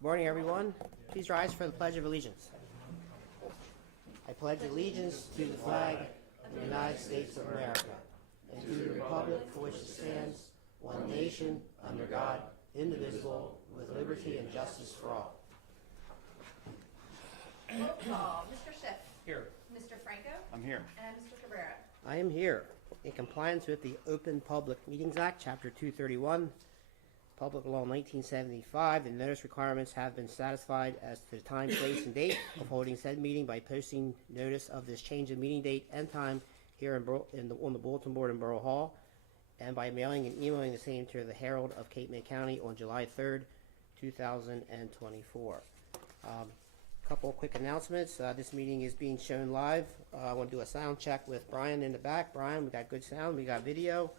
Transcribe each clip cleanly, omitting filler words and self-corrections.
Good morning, everyone. Please rise for the Pledge of Allegiance. I pledge allegiance to the flag of the United States of America and to the republic for which it stands, one nation, under God, indivisible, with liberty and justice for all. Roll call. Mr. Schiff. Here. Mr. Franco. I'm here. And Mr. Cabrera. I am here in compliance with the Open Public Meetings Act, Chapter 231, Public Law 1975. The notice requirements have been satisfied as to the time, place, and date of holding said meeting by posting notice of this change of meeting date and time here on the bulletin board in Borough Hall, and by mailing and emailing the same to the Herald of Cape May County on July 3rd, 2024. Couple of quick announcements. This meeting is being shown live. I want to do a sound check with Brian in the back. Brian, we got good sound, we got video,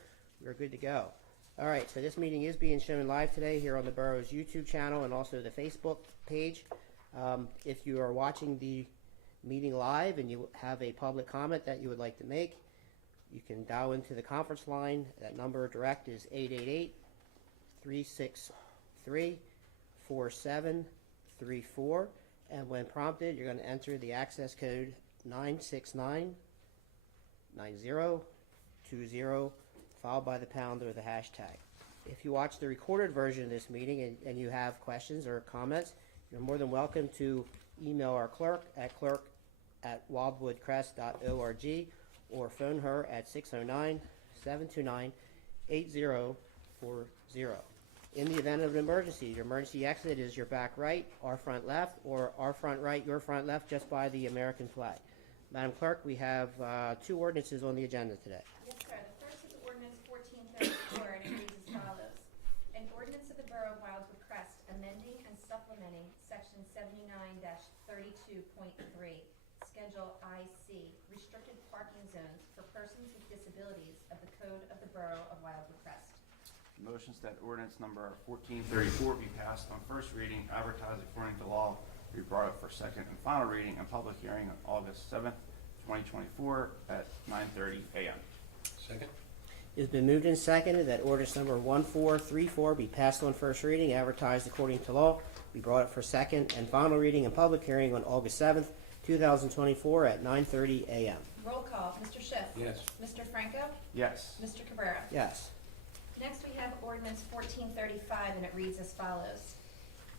we're good to go. All right, so this meeting is being shown live today here on the borough's YouTube channel and also the Facebook page. If you are watching the meeting live and you have a public comment that you would like to make, you can dial into the conference line. That number direct is 888-363-4734. And when prompted, you're going to enter the access code 969-9020, followed by the pound or the hashtag. If you watch the recorded version of this meeting and you have questions or comments, you're more than welcome to email our clerk at clerk@wildwoodcrest.org or phone her at 609-729-8040. In the event of an emergency, your emergency exit is your back right, our front left, or our front right, your front left, just by the American flag. Madam Clerk, we have two ordinances on the agenda today. Yes, sir. The first is Ordinance 1434, and it reads as follows. An ordinance of the Borough of Wildwood Crest amending and supplementing Section 79-32.3, Schedule IC, restricted parking zones for persons with disabilities of the Code of the Borough of Wildwood Crest. Motions that ordinance number 1434 be passed on first reading, advertised according to law, be brought up for second and final reading and public hearing on August 7th, 2024 at 9:30 a.m. Second. It has been moved and seconded that ordinance number 1434 be passed on first reading, advertised according to law, be brought up for second and final reading and public hearing on August 7th, 2024 at 9:30 a.m. Roll call. Mr. Schiff. Yes. Mr. Franco. Yes. Mr. Cabrera. Yes. Next, we have ordinance 1435, and it reads as follows.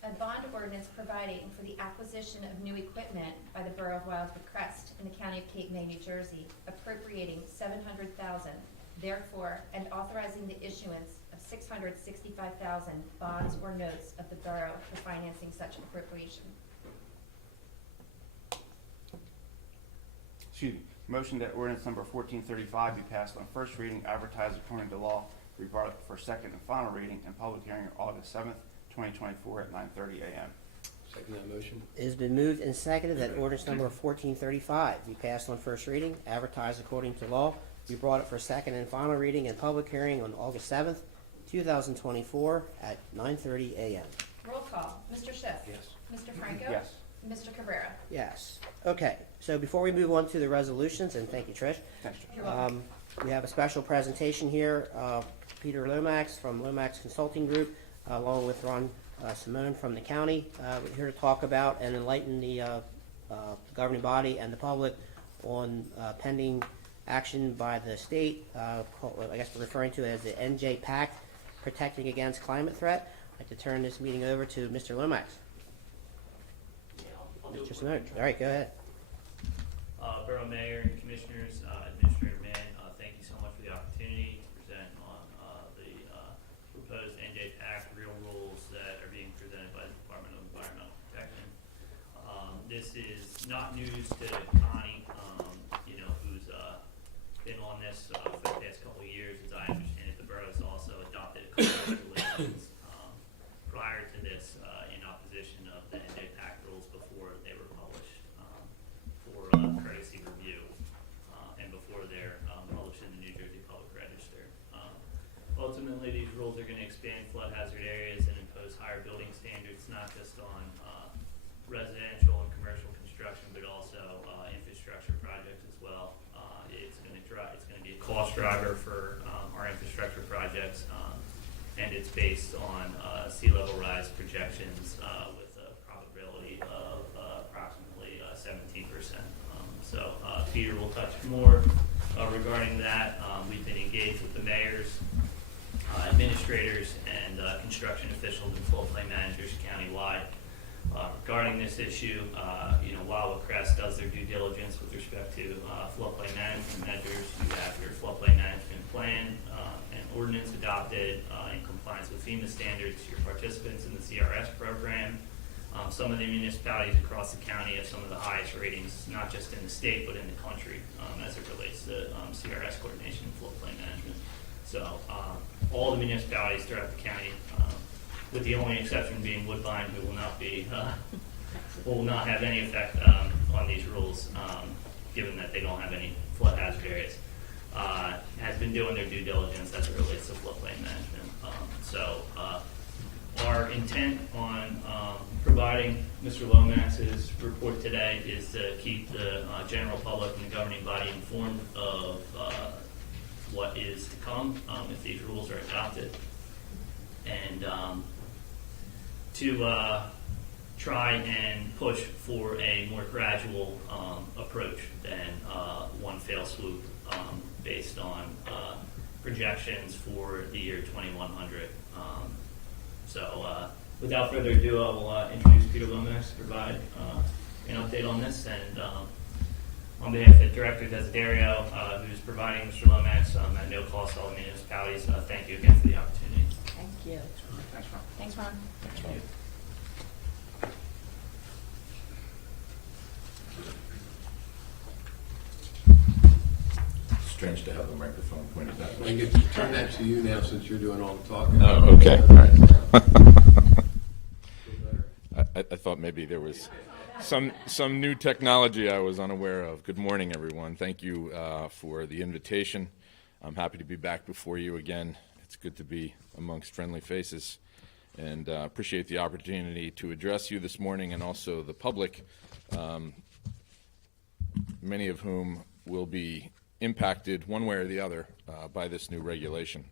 A bond ordinance providing for the acquisition of new equipment by the Borough of Wildwood Crest in the County of Cape May, New Jersey, appropriating $700,000, therefore, and authorizing the issuance of $665,000 bonds or notes of the Borough for financing such appropriation. Excuse me. Motion that ordinance number 1435 be passed on first reading, advertised according to law, be brought up for second and final reading and public hearing on August 7th, 2024 at 9:30 a.m. Second that motion. It has been moved and seconded that ordinance number 1435 be passed on first reading, advertised according to law, be brought up for second and final reading and public hearing on August 7th, 2024 at 9:30 a.m. Roll call. Mr. Schiff. Yes. Mr. Franco. Yes. Mr. Cabrera. Yes. Okay, so before we move on to the resolutions, and thank you, Trish, Thanks, Joe. You're welcome. we have a special presentation here. Peter Lomax from Lomax Consulting Group, along with Ron Simone from the county. We're here to talk about and enlighten the governing body and the public on pending action by the state, I guess we're referring to it as the NJ Pact, Protecting Against Climate Threat. I'd like to turn this meeting over to Mr. Lomax. Mr. Simone, all right, go ahead. Borough Mayor and Commissioners, Administrator Mann, thank you so much for the opportunity to present on the proposed NJ Pact real rules that are being presented by the Department of Environmental Protection. This is not news to Connie, who's been on this for the past couple of years. As I understand it, the borough has also adopted a couple of regulations prior to this in opposition of the NJ Pact rules before they were published for courtesy review and before they're published in the New Jersey Public Register. Ultimately, these rules are going to expand flood hazard areas and impose higher building standards, not just on residential and commercial construction, but also infrastructure projects as well. It's going to be a cost driver for our infrastructure projects, and it's based on sea level rise projections with 17%. So Peter will touch more regarding that. We've been engaged with the mayors, administrators, and construction officials and floodplain managers countywide regarding this issue. Wildwood Crest does their due diligence with respect to floodplain management measures. You have your floodplain management plan and ordinance adopted in compliance with FEMA standards. Your participants in the CRS program. Some of the municipalities across the county have some of the highest ratings, not just in the state, but in the country as it relates to CRS coordination and floodplain management. So all the municipalities throughout the county, with the only exception being Woodbine, who will not have any effect on these rules, given that they don't have any flood hazard areas, has been doing their due diligence as it relates to floodplain management. Our intent on providing Mr. Lomax's report today is to keep the general public and the governing body informed of what is to come if these rules are adopted, and to try and push for a more gradual approach than one fell swoop based on projections for the year 2100. Without further ado, I will introduce Peter Lomax to provide an update on this, and on behalf of the Director Desiderio, who's providing Mr. Lomax at no cost to all the municipalities, thank you again for the opportunity. Thank you. Thanks, Ron. Thanks, Ron. Thank you. Strange to have the microphone pointed that I way. get to turn that to you now since you're doing all the talking. Oh, okay, all right. I thought maybe there was some new technology I was unaware of. Good morning, everyone. Thank you for the invitation. I'm happy to be back before you again. It's good to be amongst friendly faces, and appreciate the opportunity to address you this morning and also the public, many of whom will be impacted one way or the other by this new regulation.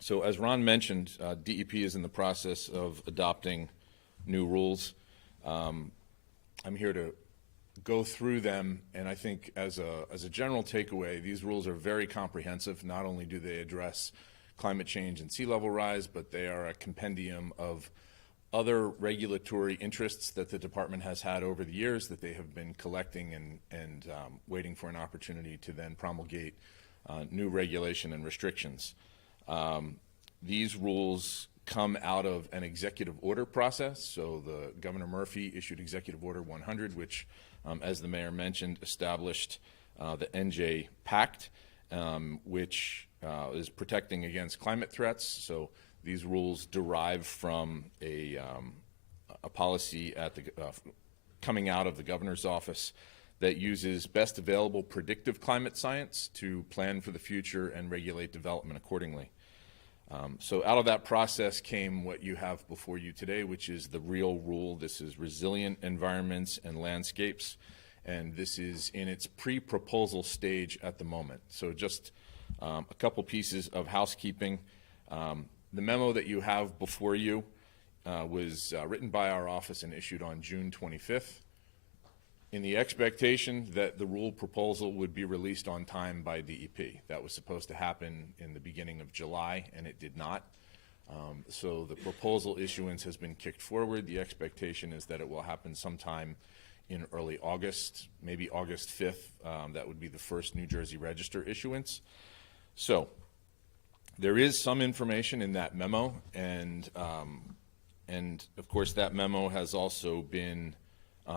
So as Ron mentioned, DEP is in the process of adopting new rules. I'm here to go through them, and I think as a general takeaway, these rules are very comprehensive. Not only do they address climate change and sea level rise, but they are a compendium of other regulatory interests that the department has had over the years that they have been collecting and waiting for an opportunity to then promulgate new regulation and restrictions. These rules come out of an executive order process. So the Governor Murphy issued Executive Order 100, which, as the mayor mentioned, established the NJ Pact, which is protecting against climate threats. So these rules derive from a policy at the coming out of the governor's office that uses best available predictive climate science to plan for the future and regulate development accordingly. So out of that process came what you have before you today, which is the real rule. This is resilient environments and landscapes, and this is in its pre-proposal stage at the moment. So just a couple pieces of housekeeping. The memo that you have before you was written by our office and issued on June 25th. In the expectation that the rule proposal would be released on time by DEP. That was supposed to happen in the beginning of July, and it did not. So the proposal issuance has been kicked forward. The expectation is that it will happen sometime in early August, maybe August 5th. That would be the first New Jersey Register issuance. So there is some information in that memo, and of course that memo has also been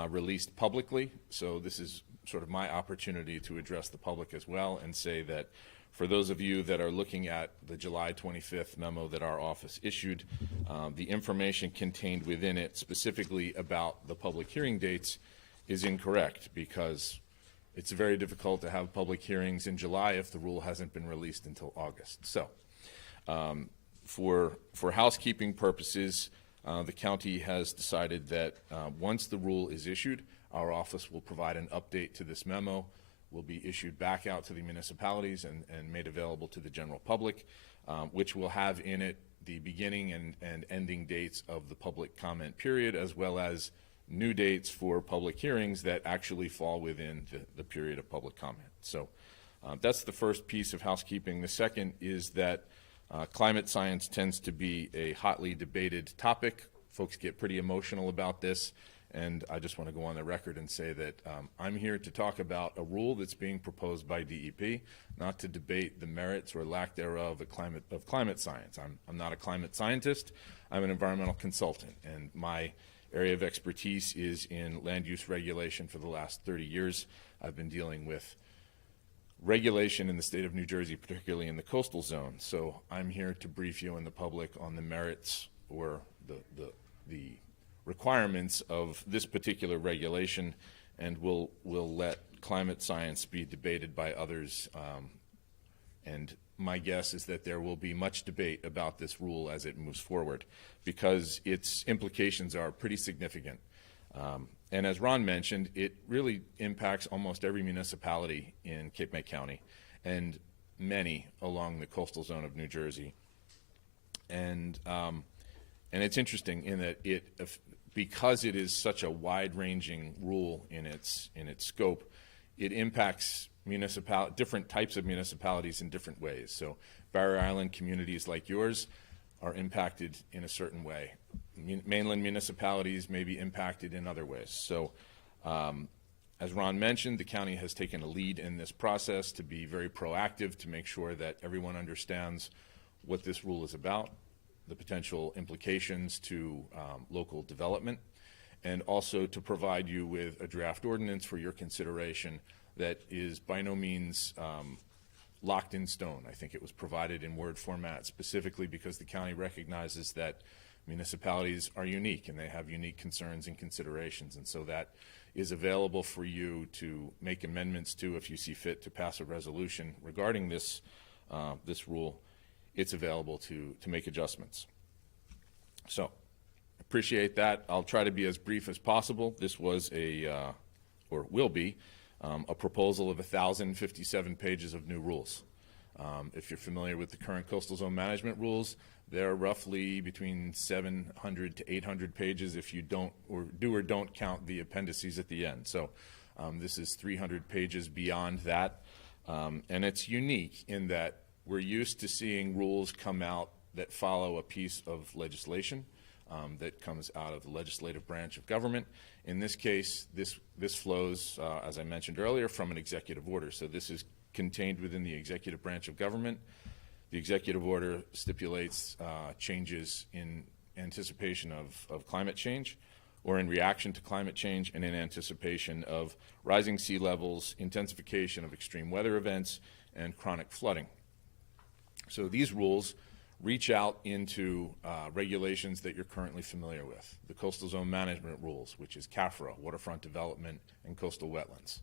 released publicly. So this is sort of my opportunity to address the public as well and say that for those of you that are looking at the July 25th memo that our office issued, the information contained within it specifically about the public hearing dates is incorrect, because it's very difficult to have public hearings in July if the rule hasn't been released until August. So for housekeeping purposes, the county has decided that once the rule is issued, our office will provide an update to this memo, will be issued back out to the municipalities and made available to the general public, which will have in it the beginning and ending dates of the public comment period, as well as new dates for public hearings that actually fall within the period of public comment. So that's the first piece of housekeeping. The second is that climate science tends to be a hotly debated topic. Folks get pretty emotional about this, and I just want to go on the record and say that I'm here to talk about a rule that's being proposed by DEP, not to debate the merits or lack thereof of climate science. I'm not a climate scientist. I'm an environmental consultant, and my area of expertise is in land use regulation for the last 30 years. I've been dealing with regulation in the state of New Jersey, particularly in the coastal zone. So I'm here to brief you and the public on the merits or the requirements of this particular regulation, and we'll let climate science be debated by others. And my guess is that there will be much debate about this rule as it moves forward, because its implications are pretty significant. And as Ron mentioned, it really impacts almost every municipality in Cape May County and many along the coastal zone of New Jersey. And it's interesting in that because it is such a wide-ranging rule in its scope, it impacts different types of municipalities in different ways. So Barrier Island communities like yours are impacted in a certain way. Mainland municipalities may be impacted in other ways. So as Ron mentioned, the county has taken a lead in this process to be very proactive to make sure that everyone understands what this rule is about, the potential implications to local development, and also to provide you with a draft ordinance for your consideration that is by no means locked in stone. I think it was provided in Word format specifically because the county recognizes that municipalities are unique and they have unique concerns and considerations, and so that is available for you to make amendments to if you see fit to pass a resolution regarding this rule. It's available to make adjustments. So appreciate that. I'll try to be as brief as possible. This was or will be, a proposal of 1,057 pages of new rules. If you're familiar with the current coastal zone management rules, they're roughly between 700 to 800 pages if you don't count the appendices at the end. So this is 300 pages beyond that. And it's unique in that we're used to seeing rules come out that follow a piece of legislation that comes out of the legislative branch of government. In this case, this flows, as I mentioned earlier, from an executive order. So this is contained within the executive branch of government. The executive order stipulates changes in anticipation of climate change, or in reaction to climate change, and in anticipation of rising sea levels, intensification of extreme weather events, and chronic flooding. So these rules reach out into regulations that you're currently familiar with. The Coastal Zone Management Rules, which is CAFRA, Waterfront Development and Coastal Wetlands.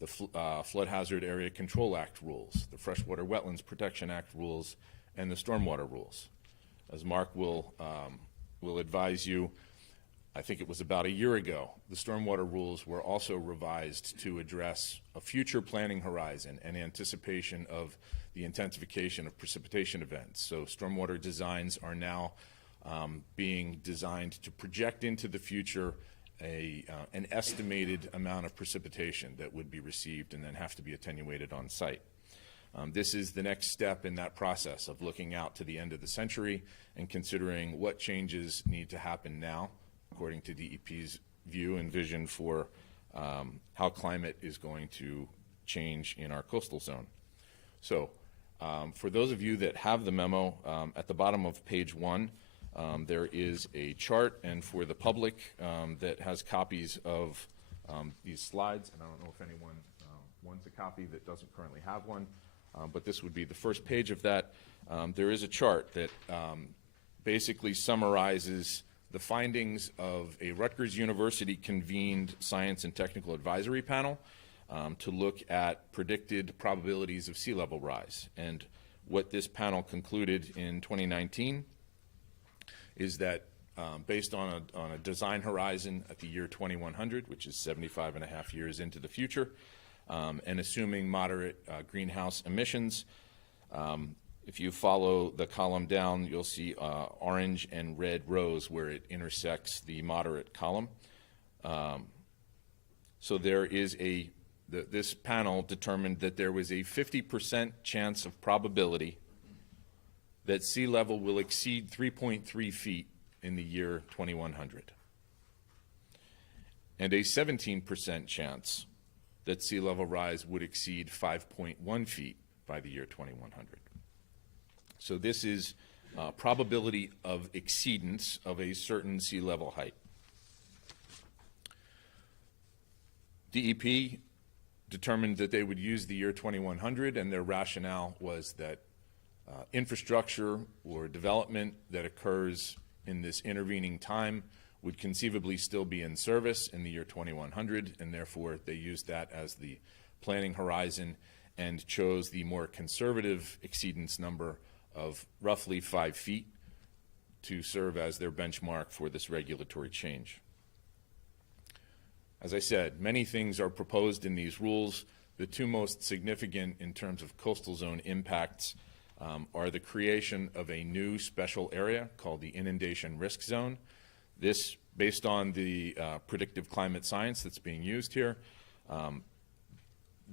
The Flood Hazard Area Control Act rules, the Freshwater Wetlands Protection Act rules, and the Stormwater rules. As Mark will advise you, I think it was about a year ago, the stormwater rules were also revised to address a future planning horizon and anticipation of the intensification of precipitation events. So stormwater designs are now being designed to project into the future an estimated amount of precipitation that would be received and then have to be attenuated on site. This is the next step in that process of looking out to the end of the century and considering what changes need to happen now, according to DEP's view and vision for how climate is going to change in our coastal zone. So for those of you that have the memo, at the bottom of page 1, there is a chart, and for the public that has copies of these slides, and I don't know if anyone wants a copy that doesn't currently have one, but this would be the first page of that. There is a chart that basically summarizes the findings of a Rutgers University convened science and technical advisory panel to look at predicted probabilities of sea level rise. And what this panel concluded in 2019 is that based on a design horizon at the year 2100, which is 75 and a half years into the future, and assuming moderate greenhouse emissions, if you follow the column down, you'll see orange and red rows where it intersects the moderate column. So there is this panel determined that there was a 50% chance of probability that sea level will exceed 3.3 feet in the year 2100, and a 17% chance that sea level rise would exceed 5.1 feet by the year 2100. So this is probability of exceedance of a certain sea level height. DEP determined that they would use the year 2100, and their rationale was that infrastructure or development that occurs in this intervening time would conceivably still be in service in the year 2100, and therefore they used that as the planning horizon and chose the more conservative exceedance number of roughly 5 feet to serve as their benchmark for this regulatory change. As I said, many things are proposed in these rules. The two most significant in terms of coastal zone impacts are the creation of a new special area called the inundation risk zone. This, based on the predictive climate science that's being used here,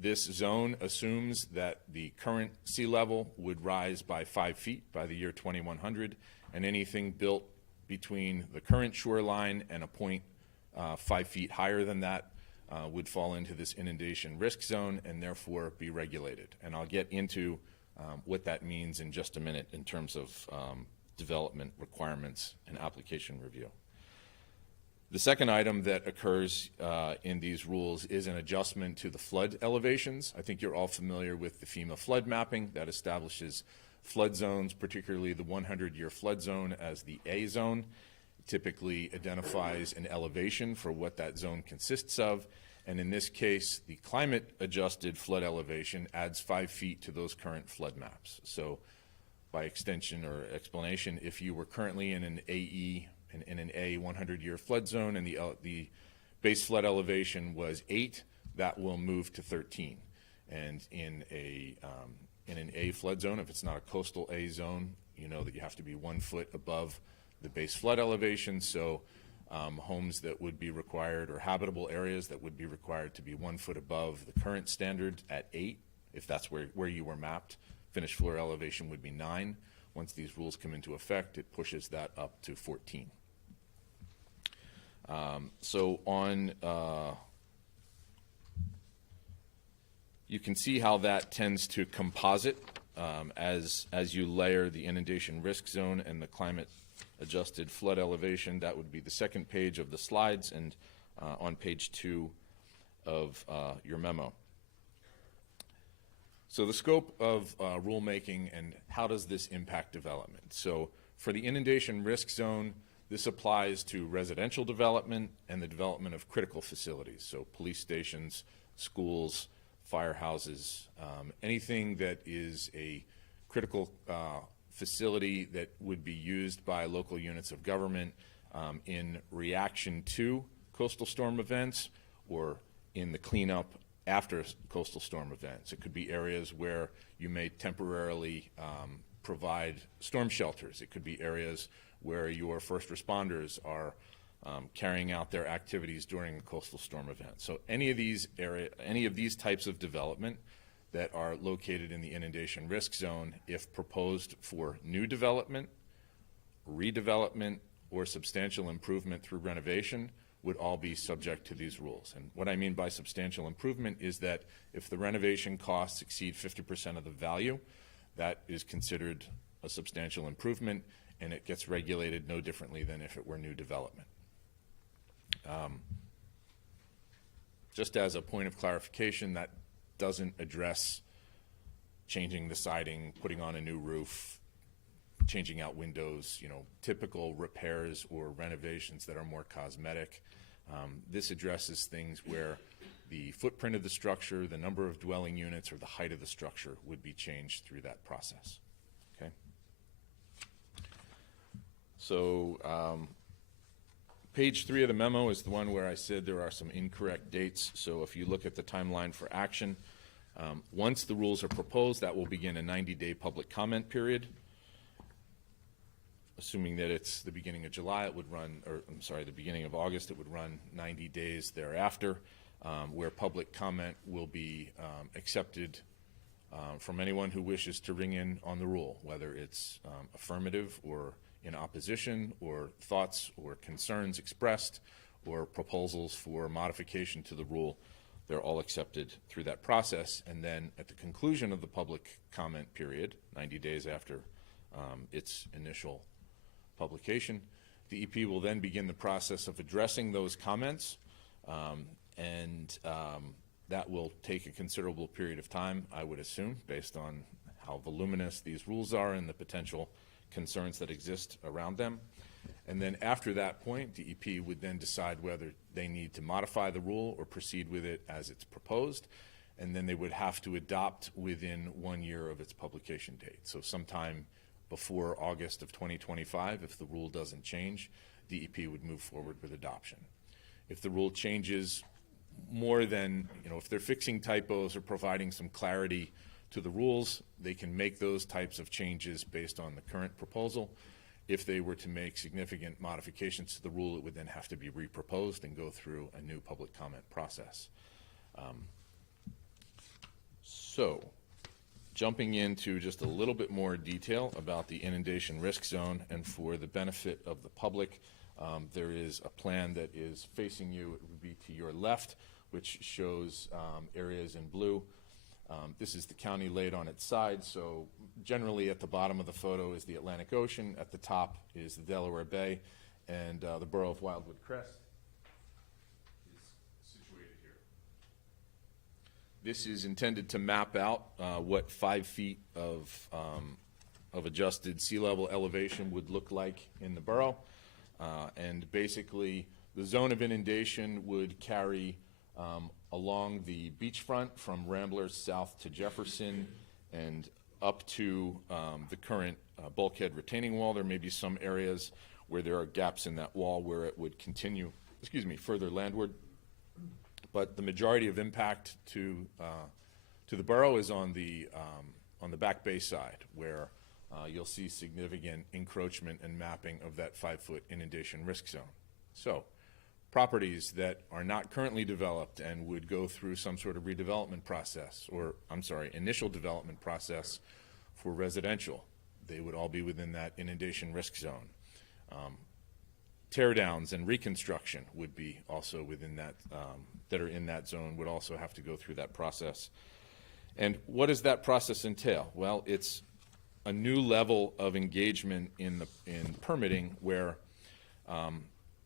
this zone assumes that the current sea level would rise by 5 feet by the year 2100, and anything built between the current shoreline and a point 5 feet higher than that would fall into this inundation risk zone and therefore be regulated. And I'll get into what that means in just a minute in terms of development requirements and application review. The second item that occurs in these rules is an adjustment to the flood elevations. I think you're all familiar with the FEMA flood mapping that establishes flood zones, particularly the 100-year flood zone as the A zone. It typically identifies an elevation for what that zone consists of, and in this case, the climate-adjusted flood elevation adds 5 feet to those current flood maps. So by extension or explanation, if you were currently in an AE, in an A 100-year flood zone, and the base flood elevation was 8, that will move to 13. And in an A flood zone, if it's not a coastal A zone, you know that you have to be 1 foot above the base flood elevation. So homes that would be required, or habitable areas that would be required to be 1 foot above the current standard at 8, if that's where you were mapped, finished floor elevation would be 9. Once these rules come into effect, it pushes that up to 14. So on, you can see how that tends to composite as you layer the inundation risk zone and the climate adjusted flood elevation. That would be the second page of the slides, and on page 2 of your memo. So the scope of rulemaking and how does this impact development? So for the inundation risk zone, this applies to residential development and the development of critical facilities, so police stations, schools, firehouses, anything that is a critical facility that would be used by local units of government in reaction to coastal storm events or in the cleanup after coastal storm events. It could be areas where you may temporarily provide storm shelters. It could be areas where your first responders are carrying out their activities during a coastal storm event. So any of these types of development that are located in the inundation risk zone, if proposed for new development, redevelopment, or substantial improvement through renovation, would all be subject to these rules. And what I mean by substantial improvement is that if the renovation costs exceed 50% of the value, that is considered a substantial improvement, and it gets regulated no differently than if it were new development. Just as a point of clarification, that doesn't address changing the siding, putting on a new roof, changing out windows, typical repairs or renovations that are more cosmetic. This addresses things where the footprint of the structure, the number of dwelling units, or the height of the structure would be changed through that process. Okay. So page 3 of the memo is the one where I said there are some incorrect dates. So if you look at the timeline for action, once the rules are proposed, that will begin a 90-day public comment period. assuming that it's the beginning of July, it would run, or I'm sorry, the beginning of August, it would run 90 days thereafter, where public comment will be accepted from anyone who wishes to ring in on the rule, whether it's affirmative or in opposition, or thoughts or concerns expressed, or proposals for modification to the rule. They're all accepted through that process. And then at the conclusion of the public comment period, 90 days after its initial publication, the EP will then begin the process of addressing those comments, and that will take a considerable period of time, I would assume, based on how voluminous these rules are and the potential concerns that exist around them. And then after that point, the EP would then decide whether they need to modify the rule or proceed with it as it's proposed, and then they would have to adopt within 1 year of its publication date. So sometime before August of 2025, if the rule doesn't change, the EP would move forward with adoption. If the rule changes more than, if they're fixing typos or providing some clarity to the rules, they can make those types of changes based on the current proposal. If they were to make significant modifications to the rule, it would then have to be reproposed and go through a new public comment process. So, jumping into just a little bit more detail about the inundation risk zone, and for the benefit of the public, there is a plan that is facing you. It would be to your left, which shows areas in blue. This is the county laid on its side, so generally at the bottom of the photo is the Atlantic Ocean, at the top is the Delaware Bay, and the borough of Wildwood Crest is situated here. This is intended to map out what 5 feet of adjusted sea level elevation would look like in the borough, and basically the zone of inundation would carry along the beachfront from Ramblers south to Jefferson and up to the current bulkhead retaining wall. There may be some areas where there are gaps in that wall where it would continue, further landward. But the majority of impact to the borough is on the back bay side, where you'll see significant encroachment and mapping of that 5-foot inundation risk zone. So, properties that are not currently developed and would go through some sort of redevelopment process, or, initial development process for residential, they would all be within that inundation risk zone. Teardowns and reconstruction would be also within that, that are in that zone, would also have to go through that process. And what does that process entail? Well, it's a new level of engagement in permitting where I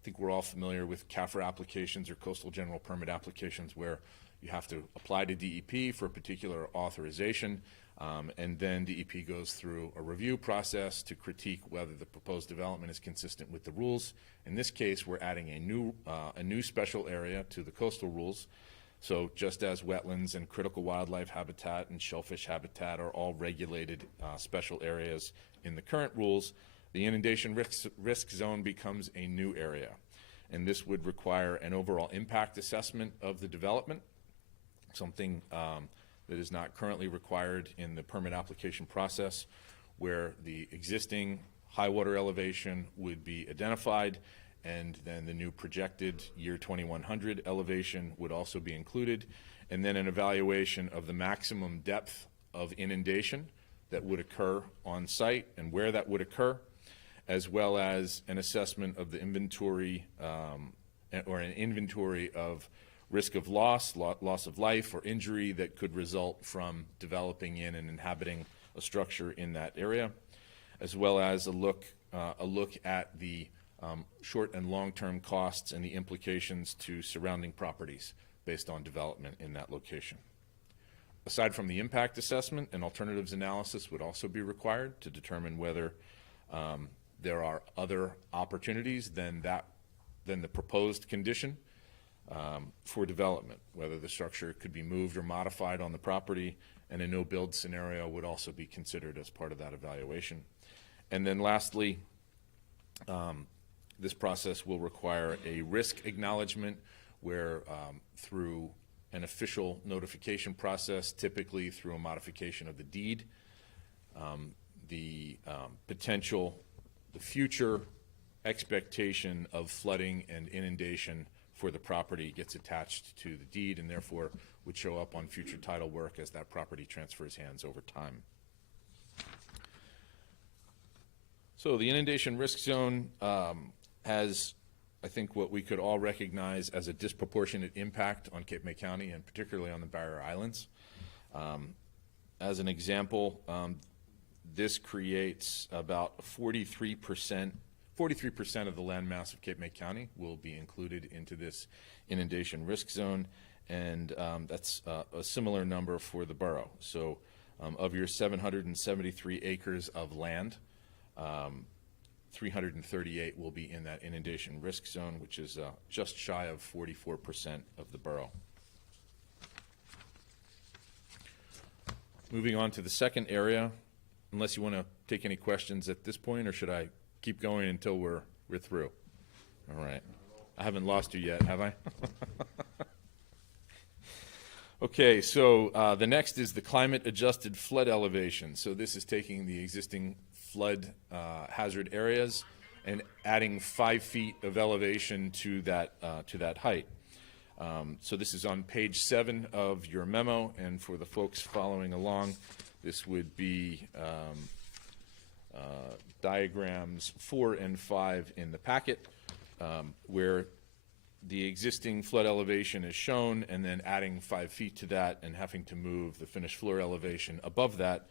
think we're all familiar with CAFR applications or coastal general permit applications, where you have to apply to DEP for a particular authorization, and then DEP goes through a review process to critique whether the proposed development is consistent with the rules. In this case, we're adding a new special area to the coastal rules. So just as wetlands and critical wildlife habitat and shellfish habitat are all regulated special areas in the current rules, the inundation risk zone becomes a new area. And this would require an overall impact assessment of the development, something that is not currently required in the permit application process, where the existing high water elevation would be identified, and then the new projected year 2100 elevation would also be included, and then an evaluation of the maximum depth of inundation that would occur on site and where that would occur, as well as an assessment of the inventory or an inventory of risk of loss of life or injury that could result from developing in and inhabiting a structure in that area, as well as a look at the short and long-term costs and the implications to surrounding properties based on development in that location. Aside from the impact assessment, an alternatives analysis would also be required to determine whether there are other opportunities than the proposed condition for development, whether the structure could be moved or modified on the property, and a no-build scenario would also be considered as part of that evaluation. And then lastly, this process will require a risk acknowledgement where through an official notification process, typically through a modification of the deed, the potential the future expectation of flooding and inundation for the property gets attached to the deed and therefore would show up on future title work as that property transfers hands over time. So the inundation risk zone has, I think, what we could all recognize as a disproportionate impact on Cape May County and particularly on the Barrier Islands. As an example, this creates about 43% of the land mass of Cape May County will be included into this inundation risk zone, and that's a similar number for the borough. So of your 773 acres of land, 338 will be in that inundation risk zone, which is just shy of 44% of the borough. Moving on to the second area, unless you want to take any questions at this point, or should I keep going until we're through? All right. I haven't lost you yet, have I? Okay, so the next is the climate-adjusted flood elevation. So this is taking the existing flood hazard areas and adding 5 feet of elevation to that height. So this is on page 7 of your memo, and for the folks following along, this would be diagrams 4 and 5 in the packet, where the existing flood elevation is shown, and then adding 5 feet to that and having to move the finished floor elevation above that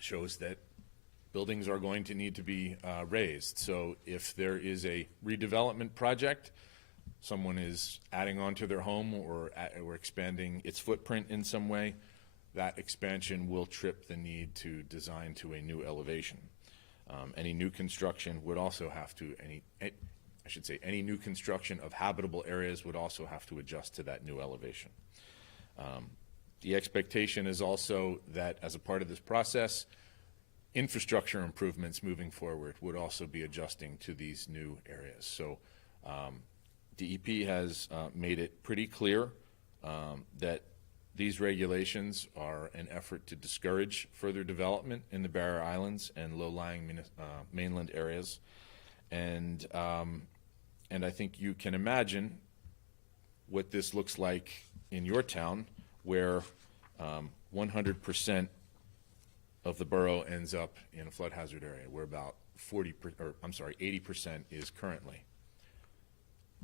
shows that buildings are going to need to be raised. So if there is a redevelopment project, someone is adding on to their home or expanding its footprint in some way, that expansion will trip the need to design to a new elevation. Any new construction would also have to, any new construction of habitable areas would also have to adjust to that new elevation. The expectation is also that as a part of this process, infrastructure improvements moving forward would also be adjusting to these new areas. So DEP has made it pretty clear that these regulations are an effort to discourage further development in the Barrier Islands and low-lying mainland areas. And I think you can imagine what this looks like in your town, where 100% of the borough ends up in a flood hazard area, where about 80% is currently.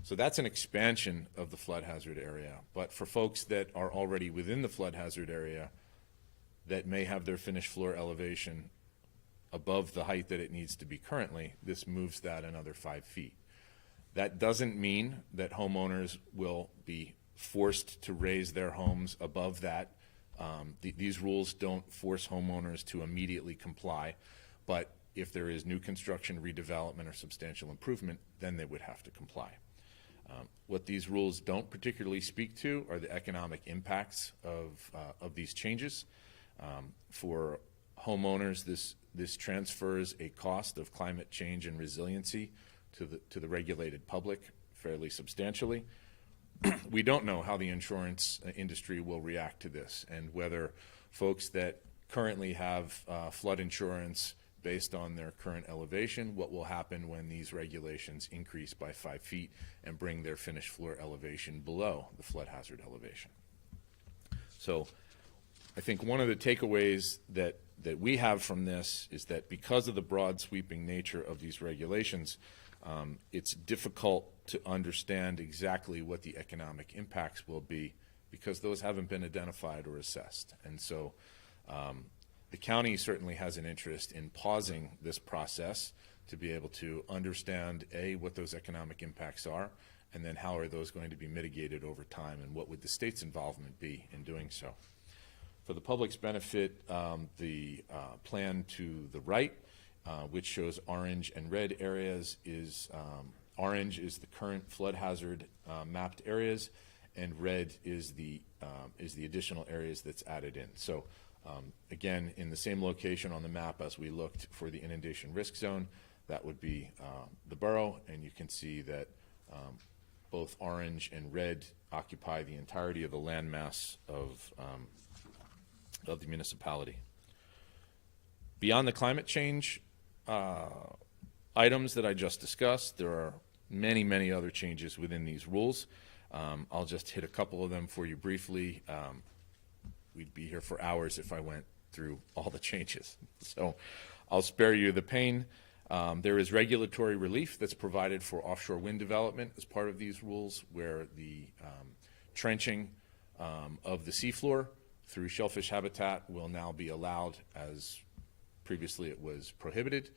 So that's an expansion of the flood hazard area. But for folks that are already within the flood hazard area that may have their finished floor elevation above the height that it needs to be currently, this moves that another 5 feet. That doesn't mean that homeowners will be forced to raise their homes above that. These rules don't force homeowners to immediately comply, but if there is new construction, redevelopment, or substantial improvement, then they would have to comply. What these rules don't particularly speak to are the economic impacts of these changes. For homeowners, this transfers a cost of climate change and resiliency to the regulated public fairly substantially. We don't know how the insurance industry will react to this, and whether folks that currently have flood insurance based on their current elevation, what will happen when these regulations increase by 5 feet and bring their finished floor elevation below the flood hazard elevation. So I think one of the takeaways that we have from this is that because of the broad sweeping nature of these regulations, it's difficult to understand exactly what the economic impacts will be because those haven't been identified or assessed. And so the county certainly has an interest in pausing this process to be able to understand, A, what those economic impacts are, and then how are those going to be mitigated over time, and what would the state's involvement be in doing so. For the public's benefit, the plan to the right, which shows orange and red areas, is orange is the current flood hazard mapped areas, and red is the additional areas that's added in. So again, in the same location on the map as we looked for the inundation risk zone, that would be the borough, and you can see that both orange and red occupy the entirety of the landmass of the municipality. Beyond the climate change items that I just discussed. There are many, many other changes within these rules. I'll just hit a couple of them for you briefly. We'd be here for hours if I went through all the changes. So I'll spare you the pain. There is regulatory relief that's provided for offshore wind development as part of these rules, where the trenching of the seafloor through shellfish habitat will now be allowed, as previously it was prohibited.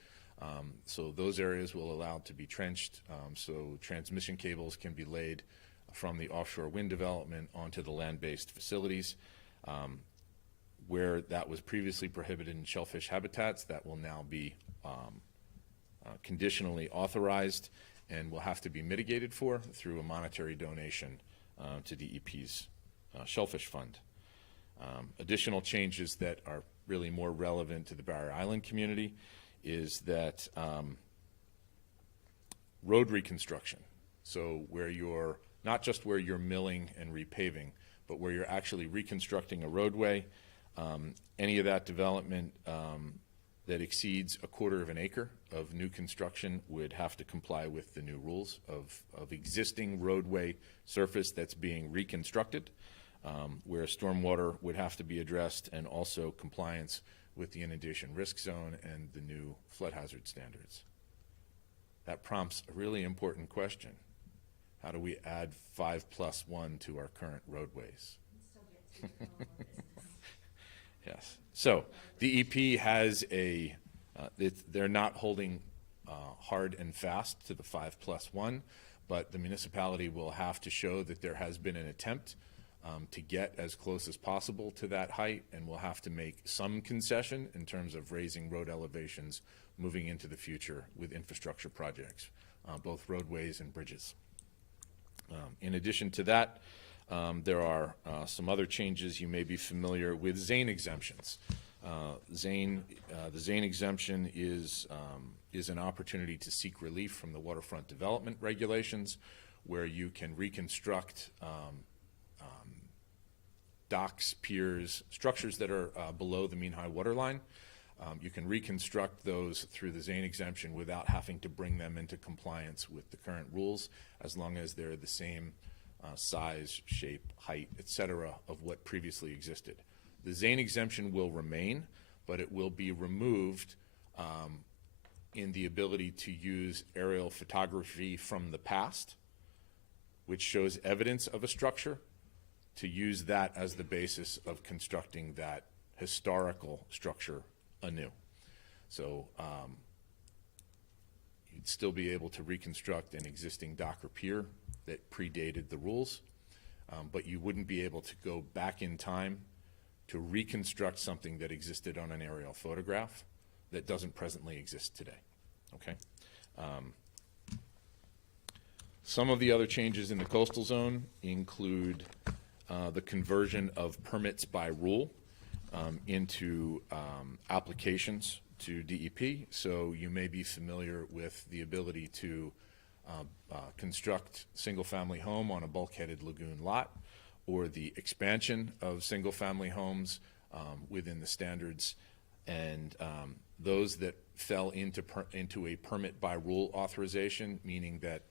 So those areas will allow to be trenched, so transmission cables can be laid from the offshore wind development onto the land-based facilities. Where that was previously prohibited in shellfish habitats, that will now be conditionally authorized and will have to be mitigated for through a monetary donation to DEP's Shellfish Fund. Additional changes that are really more relevant to the Barrier Island community is that road reconstruction, so where you're, not just where you're milling and repaving, but where you're actually reconstructing a roadway, any of that development that exceeds 1/4 of an acre of new construction would have to comply with the new rules of existing roadway surface that's being reconstructed, where stormwater would have to be addressed, and also compliance with the inundation risk zone and the new flood hazard standards. That prompts a really important question. How do we add 5+1 to our current roadways? Yes. So the EP has they're not holding hard and fast to the 5+1, but the municipality will have to show that there has been an attempt to get as close as possible to that height, and will have to make some concession in terms of raising road elevations moving into the future with infrastructure projects, both roadways and bridges. In addition to that, there are some other changes. You may be familiar with Zane exemptions. The Zane exemption is an opportunity to seek relief from the waterfront development regulations, where you can reconstruct docks, piers, structures that are below the mean high water line. You can reconstruct those through the Zane exemption without having to bring them into compliance with the current rules, as long as they're the same size, shape, height, etc. of what previously existed. The Zane exemption will remain, but it will be removed in the ability to use aerial photography from the past, which shows evidence of a structure, to use that as the basis of constructing that historical structure anew. So you'd still be able to reconstruct an existing dock or pier that predated the rules, but you wouldn't be able to go back in time to reconstruct something that existed on an aerial photograph that doesn't presently exist today. Okay. Some of the other changes in the coastal zone include the conversion of permits by rule into applications to DEP. So you may be familiar with the ability to construct single-family home on a bulkheaded lagoon lot, or the expansion of single-family homes within the standards, and those that fell into a permit by rule authorization, meaning that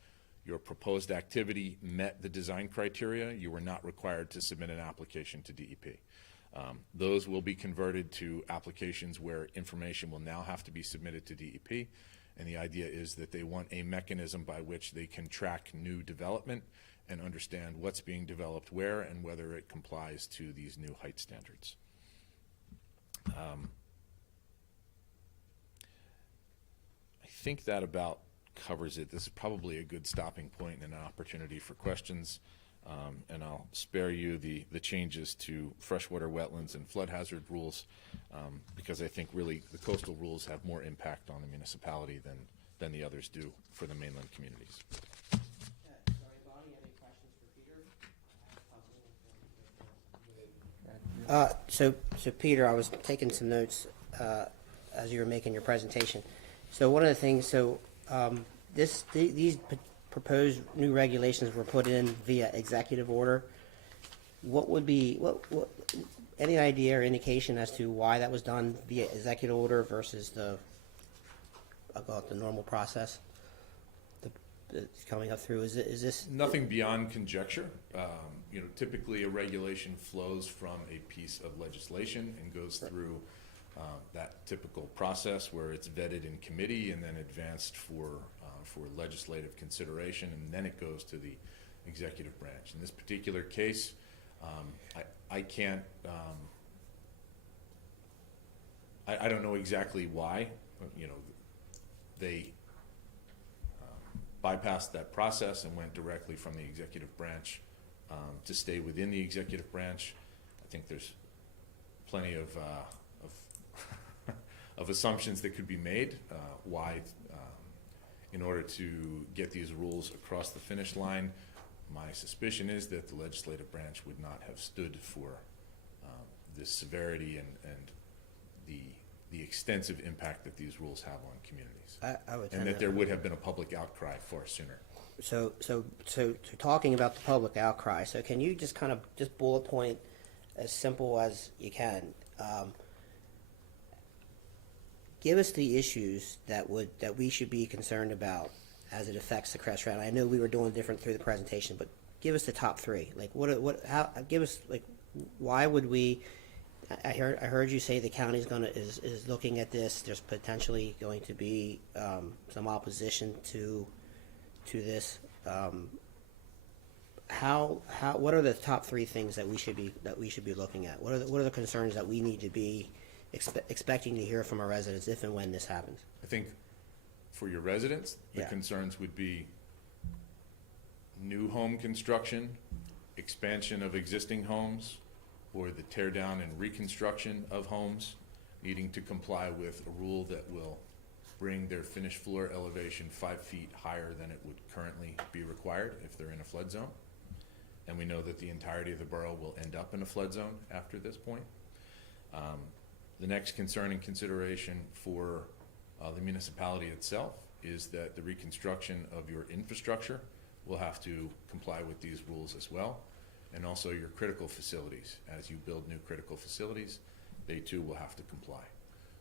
your proposed activity met the design criteria, you were not required to submit an application to DEP. Those will be converted to applications where information will now have to be submitted to DEP, and the idea is that they want a mechanism by which they can track new development and understand what's being developed where and whether it complies to these new height standards. I think that about covers it. This is probably a good stopping point and an opportunity for questions, and I'll spare you the changes to freshwater wetlands and flood hazard rules, because I think really the coastal rules have more impact on the municipality than the others do for the mainland communities. Sorry, Bonnie, any questions for Peter? So Peter, I was taking some notes as you were making your presentation. So one of the things, these proposed new regulations were put in via executive order. What would be any idea or indication as to why that was done via executive order versus the I'll call it the normal process? It's coming up through, is this? Nothing beyond conjecture. Typically a regulation flows from a piece of legislation and goes through that typical process where it's vetted in committee and then advanced for legislative consideration, and then it goes to the executive branch. In this particular case, I can't, I don't know exactly why, they bypassed that process and went directly from the executive branch to stay within the executive branch. I think there's plenty of of assumptions that could be made why, in order to get these rules across the finish line. My suspicion is that the legislative branch would not have stood for this severity and the extensive impact that these rules have on communities. I would And tend that to- there would have been a public outcry far sooner. So talking about the public outcry, so can you just kind of just bullet point as simple as you can? Give us the issues that we should be concerned about as it affects the Crest route. I know we were doing different through the presentation, but give us the top three. Like give us, like, why would we? I heard you say the county is looking at this. There's potentially going to be some opposition to this. What are the top three things that we should be looking at? What are the concerns that we need to be expecting to hear from our residents if and when this happens? I think for your residents, the Yeah. concerns would be new home construction, expansion of existing homes, or the tear down and reconstruction of homes, needing to comply with a rule that will bring their finished floor elevation 5 feet higher than it would currently be required if they're in a flood zone. And we know that the entirety of the borough will end up in a flood zone after this point. The next concern and consideration for the municipality itself is that the reconstruction of your infrastructure will have to comply with these rules as well, and also your critical facilities. As you build new critical facilities, they too will have to comply.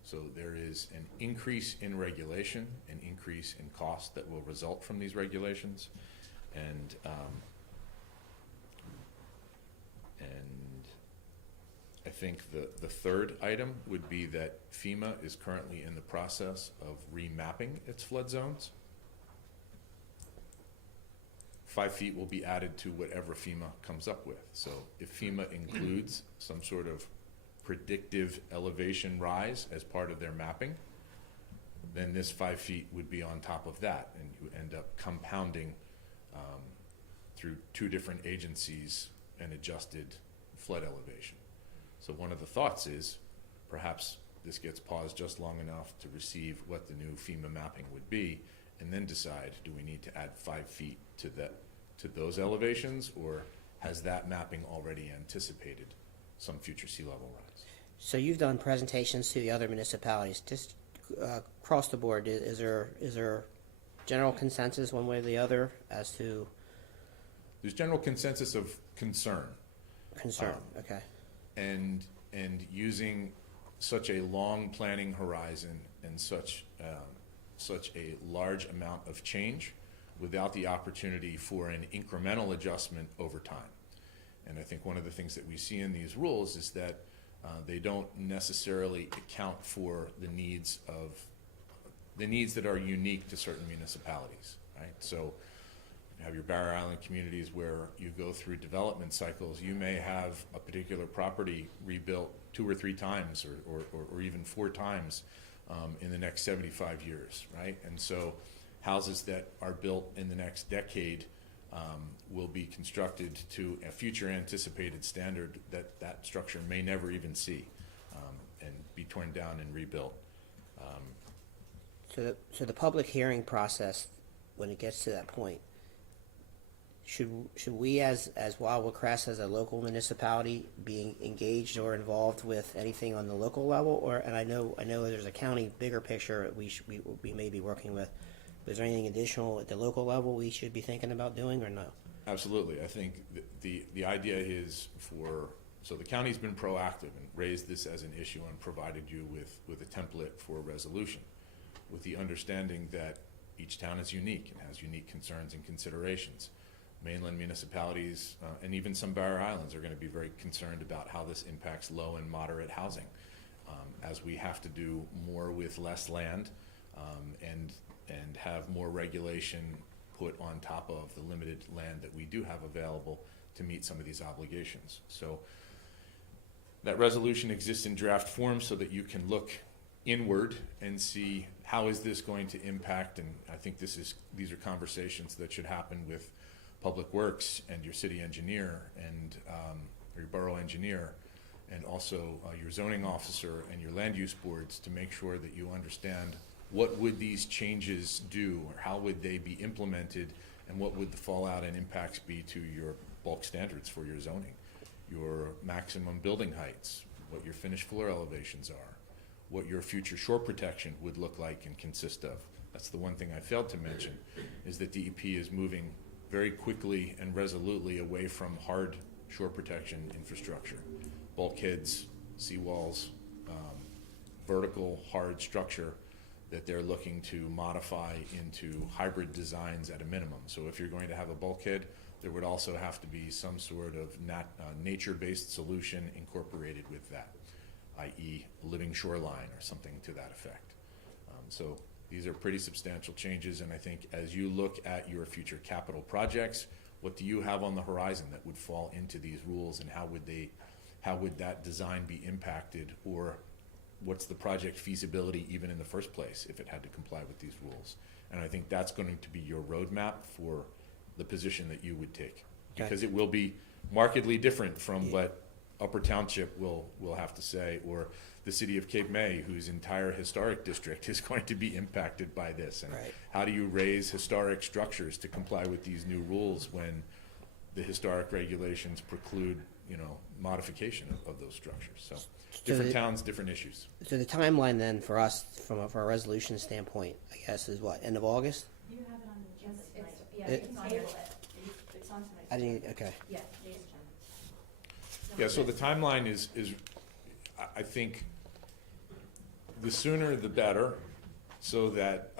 So there is an increase in regulation, an increase in cost that will result from these regulations, and I think the third item would be that FEMA is currently in the process of remapping its flood zones. 5 feet will be added to whatever FEMA comes up with. So if FEMA includes some sort of predictive elevation rise as part of their mapping, then this 5 feet would be on top of that, and you end up compounding through two different agencies an adjusted flood elevation. So one of the thoughts is perhaps this gets paused just long enough to receive what the new FEMA mapping would be, and then decide, do we need to add 5 feet to those elevations, or has that mapping already anticipated some future sea level rise? So you've done presentations to the other municipalities. Just across the board, is there general consensus one way or the other as to There's general consensus of concern. concern? Okay. And using such a long planning horizon and such a large amount of change without the opportunity for an incremental adjustment over time. And I think one of the things that we see in these rules is that they don't necessarily account for the needs that are unique to certain municipalities, right? So you have your Barrier Island communities where you go through development cycles. You may have a particular property rebuilt 2 or 3 times or even 4 times in the next 75 years, right? And so houses that are built in the next decade will be constructed to a future anticipated standard that structure may never even see, and be torn down and rebuilt. So the public hearing process, when it gets to that point, should we as Wildwood Crest, as a local municipality, be engaged or involved with anything on the local level? Or, and I know there's a county bigger picture we may be working with. But is there anything additional at the local level we should be thinking about doing, or no? Absolutely. I think the idea is so the county's been proactive and raised this as an issue and provided you with a template for resolution. with the understanding that each town is unique and has unique concerns and considerations. Mainland municipalities and even some barrier islands are going to be very concerned about how this impacts low and moderate housing, as we have to do more with less land, and have more regulation put on top of the limited land that we do have available to meet some of these obligations. So that resolution exists in draft form so that you can look inward and see how is this going to impact, and I think these are conversations that should happen with Public Works and your city engineer and or your borough engineer, and also your zoning officer and your land use boards, to make sure that you understand what would these changes do, or how would they be implemented, and what would the fallout and impacts be to your bulk standards for your zoning, your maximum building heights, what your finished floor elevations are, what your future shore protection would look like and consist of. That's the one thing I failed to mention, is that DEP is moving very quickly and resolutely away from hard shore protection infrastructure, bulkheads, seawalls, vertical hard structure that they're looking to modify into hybrid designs at a minimum. So if you're going to have a bulkhead, there would also have to be some sort of nature-based solution incorporated with that, i.e. living shoreline or something to that effect. So these are pretty substantial changes, and I think as you look at your future capital projects, what do you have on the horizon that would fall into these rules, and how would that design be impacted, or what's the project feasibility even in the first place if it had to comply with these rules? And I think that's going to be your roadmap for the position that you would take, because it will be markedly different from what Upper Township will have to say, or the city of Cape May, whose entire historic district is going to be impacted by this. And how do you raise historic structures to comply with these new rules when the historic regulations preclude, modification of those structures? So different towns, different issues. So the timeline then for us, from a resolution standpoint, I guess, is what, end of August? You have it on the agenda tonight. It's on your, It's on tonight's. I didn't, okay. yeah. Today's agenda. Yeah, so the timeline is I think the sooner the better, so that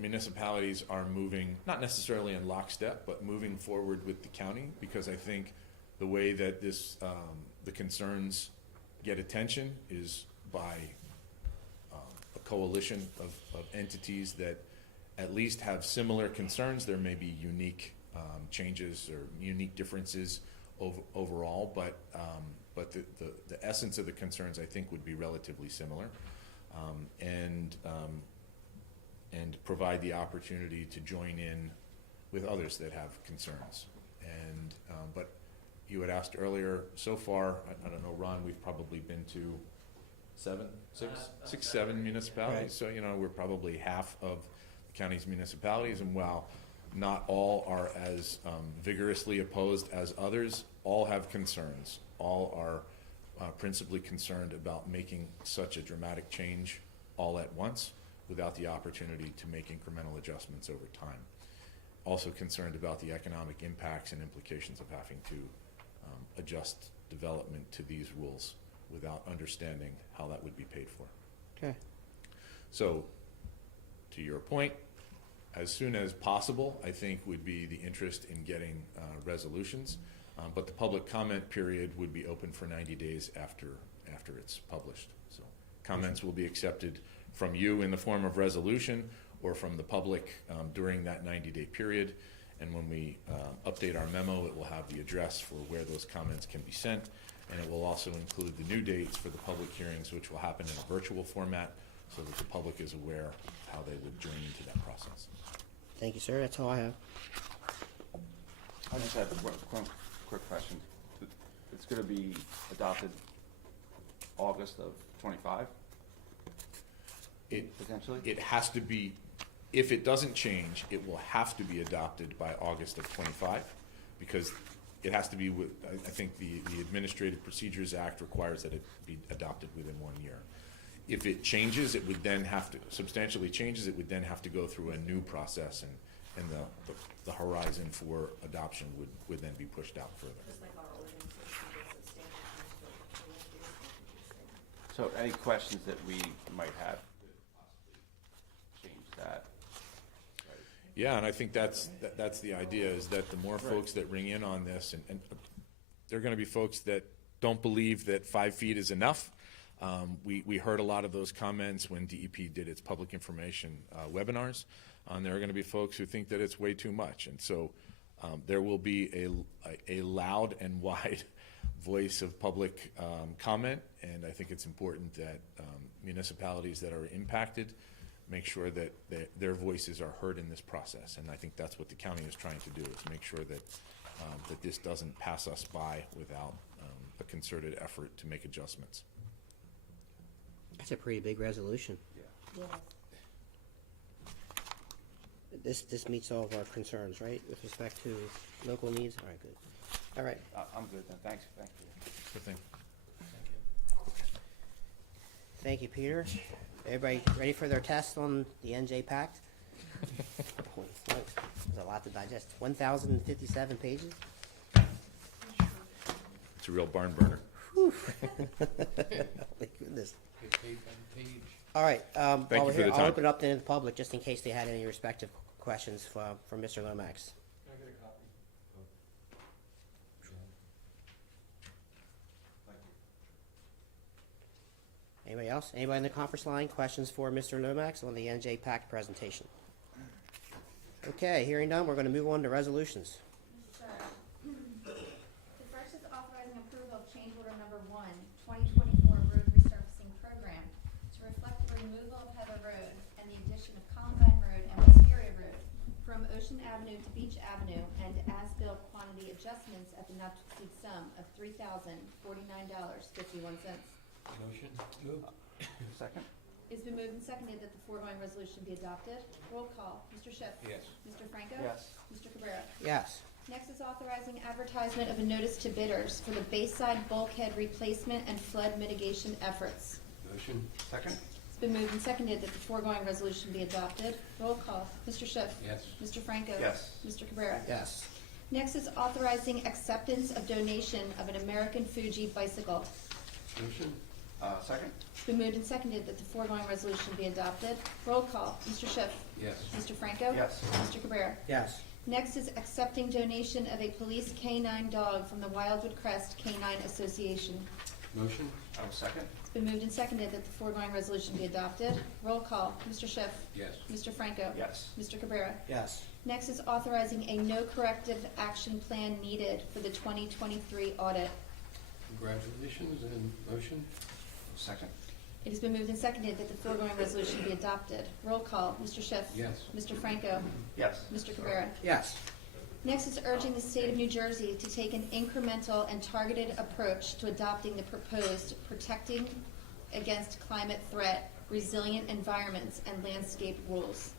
municipalities are moving, not necessarily in lockstep, but moving forward with the county, because I think the way that the concerns get attention is by a coalition of entities that at least have similar concerns. There may be unique changes or unique differences overall, but the essence of the concerns, I think, would be relatively similar, and provide the opportunity to join in with others that have concerns. And but you had asked earlier, so far, I don't know, Ron, we've probably been to seven municipalities. Right. So, we're probably half of the county's municipalities, and while not all are as vigorously opposed as others, all have concerns. All are principally concerned about making such a dramatic change all at once without the opportunity to make incremental adjustments over time. Also concerned about the economic impacts and implications of having to adjust development to these rules without understanding how that would be paid for. Okay. So, to your point, as soon as possible, I think, would be the interest in getting resolutions, but the public comment period would be open for 90 days after it's published. So comments will be accepted from you in the form of resolution or from the public during that 90-day period. And when we update our memo, it will have the address for where those comments can be sent, and it will also include the new dates for the public hearings, which will happen in a virtual format, so that the public is aware of how they would join into that process. Thank you, sir. That's all I have. I just have one quick question. It's going to be adopted August of '25, potentially? It has to be, if it doesn't change, it will have to be adopted by August of '25, because it has to be with, I think the Administrative Procedures Act requires that it be adopted within 1 year. If it changes, it would then have to, substantially changes, it would then have to go through a new process, and the horizon for adoption would then be pushed out further. Just like our ordinances, it's a standard. So any questions that we might have? Yeah, and I think that's the idea, is that the more folks that ring in on this, and there are gonna be folks that don't believe that 5 feet is enough. We heard a lot of those comments when DEP did its public information webinars. And there are gonna be folks who think that it's way too much. And so there will be a loud and wide voice of public comment, and I think it's important that municipalities that are impacted make sure that their voices are heard in this process. And I think that's what the county is trying to do, is make sure that that this doesn't pass us by without a concerted effort to make adjustments. That's a pretty big resolution. Yeah. This meets all of our concerns, right, with respect to local needs? All right, good. All right, I'm good then, thank you. Good thing. thank you, Peter. Everybody ready for their test on the NJ Pact? There's a lot to digest. 1,057 pages? It's a real barn burner. Holy goodness. All right, while you we're for here, the I'll time. open it up to the public, just in case they had any respective questions from Mr. Lomax. Anybody else? Anybody in the conference line? Questions for Mr. Lomax on the NJ Pact presentation? Okay, hearing none, we're going to move on to resolutions. Sir. The first is authorizing approval of change order number 1, 2024 road resurfacing program to reflect the removal of Heather Road and the addition of Columbine Road and Wisteria Road from Ocean Avenue to Beach Avenue, and as-built quantity adjustments at the not-to-exceed sum of $3,049.51. Motion? Move. Second? It's been moved and seconded that the foregoing resolution be adopted. Roll call. Mr. Schiff. Yes. Mr. Franco. Yes. Mr. Cabrera. Yes. Next is authorizing advertisement of a notice to bidders for the Bayside bulkhead replacement and flood mitigation efforts. Motion? Second? It's been moved and seconded that the foregoing resolution be adopted. Roll call. Mr. Schiff. Yes. Mr. Franco. Yes. Mr. Cabrera. Yes. Next is authorizing acceptance of donation of an American Fuji bicycle. Motion? Second? It's been moved and seconded that the foregoing resolution be adopted. Roll call. Mr. Schiff. Yes. Mr. Franco. Yes. Mr. Cabrera. Yes. Next is accepting donation of a police canine dog from the Wildwood Crest Canine Association. Motion? I will second. It's been moved and seconded that the foregoing resolution be adopted. Roll call. Mr. Schiff. Yes. Mr. Franco. Yes. Mr. Cabrera. Yes. Next is authorizing a no corrective action plan needed for the 2023 audit. Congratulations, and motion? Second? It has been moved and seconded that the foregoing resolution be adopted. Roll call. Mr. Schiff. Yes. Mr. Franco. Yes. Mr. Cabrera. Yes. Next is urging the state of New Jersey to take an incremental and targeted approach to adopting the proposed Protecting Against Climate Threat, Resilient Environments, and Landscape rules.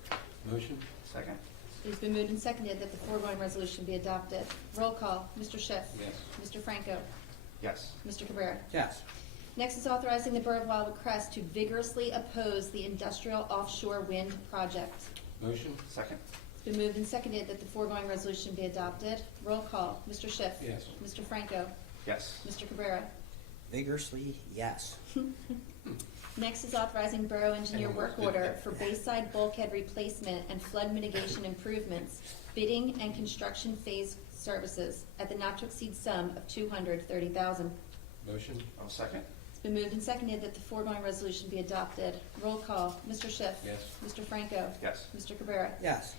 Motion? Second? It has been moved and seconded that the foregoing resolution be adopted. Roll call. Mr. Schiff. Yes. Mr. Franco. Yes. Mr. Cabrera. Yes. Next is authorizing the Borough of Wildwood Crest to vigorously oppose the industrial offshore wind project. Motion? Second? It's been moved and seconded that the foregoing resolution be adopted. Roll call. Mr. Schiff. Yes. Mr. Franco. Yes. Mr. Cabrera. Vigorously, yes. Next is authorizing Borough Engineer work order for Bayside bulkhead replacement and flood mitigation improvements, bidding and construction phase services at the not-to-exceed sum of $230,000. Motion? I will second. It's been moved and seconded that the foregoing resolution be adopted. Roll call. Mr. Schiff. Yes. Mr. Franco. Yes. Mr. Cabrera. Yes.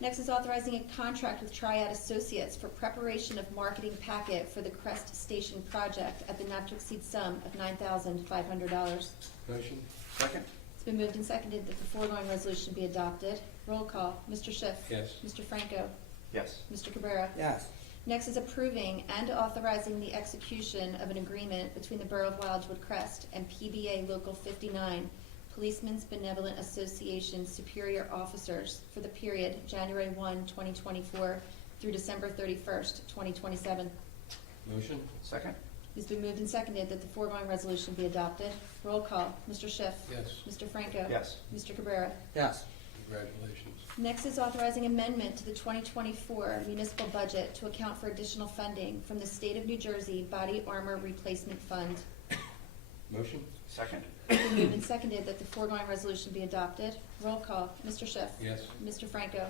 Next is authorizing a contract with Triad Associates for preparation of marketing packet for the Crest Station project at the not-to-exceed sum of $9,500. Motion? Second? It's been moved and seconded that the foregoing resolution be adopted. Roll call. Mr. Schiff. Yes. Mr. Franco. Yes. Mr. Cabrera. Yes. Next is approving and authorizing the execution of an agreement between the Borough of Wildwood Crest and PBA Local 59, Policemen's Benevolent Association Superior Officers for the period January 1, 2024 through December 31st, 2027. Motion? Second? It's been moved and seconded that the foregoing resolution be adopted. Roll call. Mr. Schiff. Yes. Mr. Franco. Yes. Mr. Cabrera. Yes. Congratulations. Next is authorizing amendment to the 2024 municipal budget to account for additional funding from the State of New Jersey Body Armor Replacement Fund. Motion? Second? It's been moved and seconded that the foregoing resolution be adopted. Roll call. Mr. Schiff. Yes. Mr. Franco.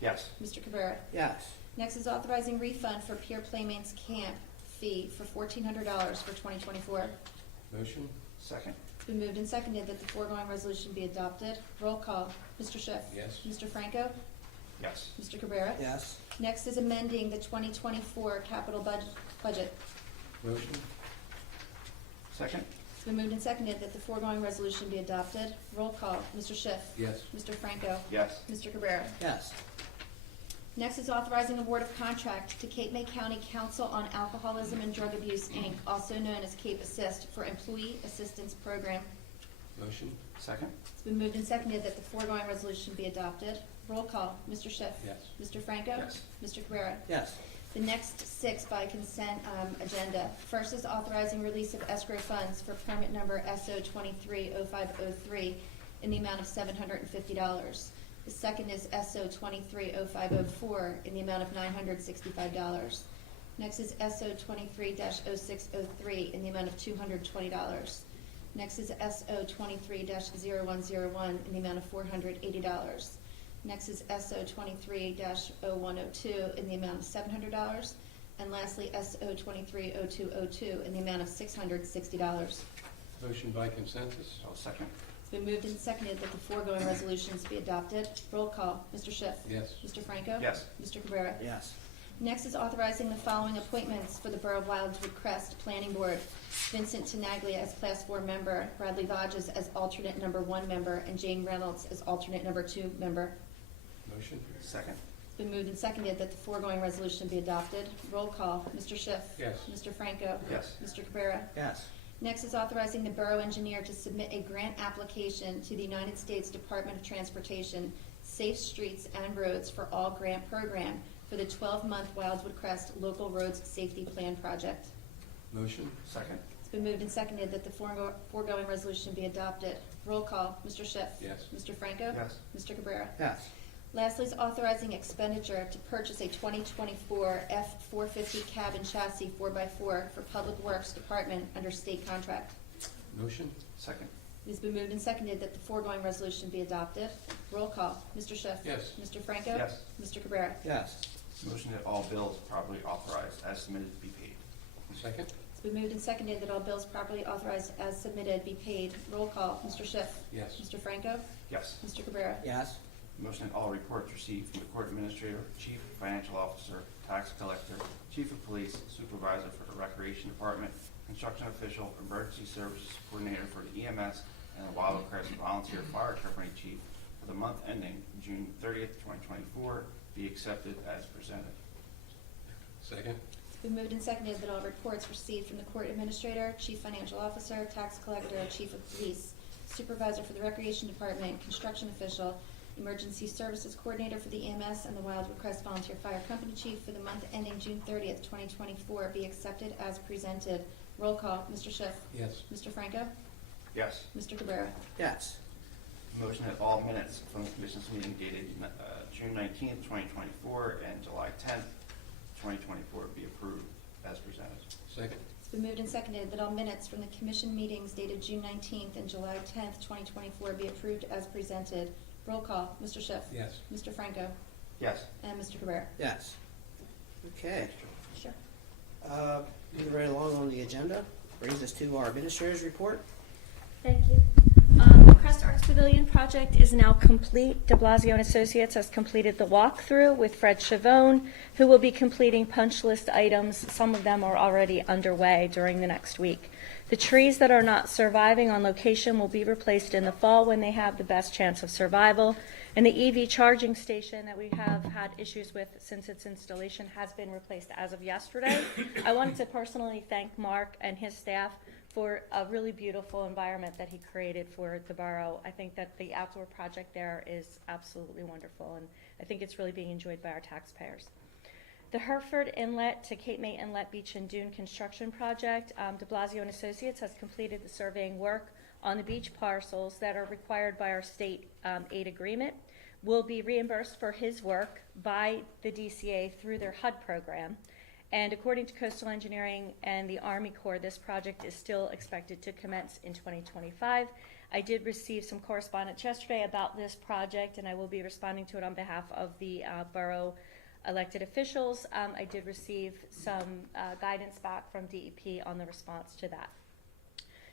Yes. Mr. Cabrera. Yes. Next is authorizing refund for Peer Playmates Camp fee for $1,400 for 2024. Motion? Second. It's been moved and seconded that the foregoing resolution be adopted. Roll call. Mr. Schiff. Yes. Mr. Franco. Yes. Mr. Cabrera. Yes. Next is amending the 2024 capital budget. Motion? Second. It's been moved and seconded that the foregoing resolution be adopted. Roll call. Mr. Schiff. Yes. Mr. Franco. Yes. Mr. Cabrera. Yes. Next is authorizing award of contract to Cape May County Council on Alcoholism and Drug Abuse, Inc., also known as Cape Assist, for Employee Assistance Program. Motion? Second. It's been moved and seconded that the foregoing resolution be adopted. Roll call. Mr. Schiff. Yes. Mr. Franco. Yes. Mr. Cabrera. Yes. The next 6 by consent agenda. First is authorizing release of escrow funds for permit number SO230503 in the amount of $750. The second is SO230504 in the amount of $965. Next is SO23-0603 in the amount of $220. Next is SO23-0101 in the amount of $480. Next is SO23-0102 in the amount of $700. And lastly, SO23-0202 in the amount of $660. Motion by consensus? I'll second. It's been moved and seconded that the foregoing resolutions be adopted. Roll call. Mr. Schiff. Yes. Mr. Franco. Yes. Mr. Cabrera. Yes. Next is authorizing the following appointments for the Borough of Wildwood Crest Planning Board. Vincent Tenaglia as Class 4 member, Bradley Vodges as alternate number 1 member, and Jane Reynolds as alternate number 2 member. Motion? Second. It's been moved and seconded that the foregoing resolution be adopted. Roll call. Mr. Schiff. Yes. Mr. Franco. Yes. Mr. Cabrera. Yes. Next is authorizing the borough engineer to submit a grant application to the United States Department of Transportation, Safe Streets and Roads for All Grant Program for the 12-month Wildwood Crest Local Roads Safety Plan Project. Motion? Second. It's been moved and seconded that the foregoing resolution be adopted. Roll call. Mr. Schiff. Yes. Mr. Franco. Yes. Mr. Cabrera. Yes. Lastly is authorizing expenditure to purchase a 2024 F-450 cab and chassis 4x4 for Public Works Department under state contract. Motion? Second. It has been moved and seconded that the foregoing resolution be adopted. Roll call. Mr. Schiff. Yes. Mr. Franco. Yes. Mr. Cabrera. Yes. Motion that all bills properly authorized as submitted be paid. Second? It's been moved and seconded that all bills properly authorized as submitted be paid. Roll call. Mr. Schiff. Yes. Mr. Franco. Yes. Mr. Cabrera. Yes. Motion that all reports received from the court administrator, chief financial officer, tax collector, chief of police, supervisor for the recreation department, construction official, emergency services coordinator for the EMS, and the Wildwood Crest Volunteer Fire Company chief for the month ending June 30th, 2024, be accepted as presented. Second? It's been moved and seconded that all reports received from the court administrator, chief financial officer, tax collector, chief of police, supervisor for the recreation department, construction official, emergency services coordinator for the EMS, and the Wildwood Crest Volunteer Fire Company chief for the month ending June 30th, 2024 be accepted as presented. Roll call. Mr. Schiff. Yes. Mr. Franco. Yes. Mr. Cabrera. Yes. Motion that all minutes from the commission's meeting dated June 19th, 2024, and July 10th, 2024 be approved as presented. Second? It's been moved and seconded that all minutes from the commission meetings dated June 19th and July 10th, 2024 be approved as presented. Roll call. Mr. Schiff. Yes. Mr. Franco. Yes. And Mr. Cabrera. Yes. Okay. Sure. Moving right along on the agenda, brings us to our administrator's report. Thank you. The Crest Arts Pavilion project is now complete. De Blasio and Associates has completed the walkthrough with Fred Chavone, who will be completing punch list items. Some of them are already underway during the next week. The trees that are not surviving on location will be replaced in the fall when they have the best chance of survival. And the EV charging station that we have had issues with since its installation has been replaced as of yesterday. I wanted to personally thank Mark and his staff for a really beautiful environment that he created for the borough. I think that the outdoor project there is absolutely wonderful, and I think it's really being enjoyed by our taxpayers. The Hereford Inlet to Cape May Inlet Beach and Dune construction project, De Blasio and Associates has completed the surveying work on the beach parcels that are required by our state aid agreement. Will be reimbursed for his work by the DCA through their HUD program. And according to Coastal Engineering and the Army Corps, this project is still expected to commence in 2025. I did receive some correspondence yesterday about this project, and I will be responding to it on behalf of the borough elected officials. I did receive some guidance back from DEP on the response to that.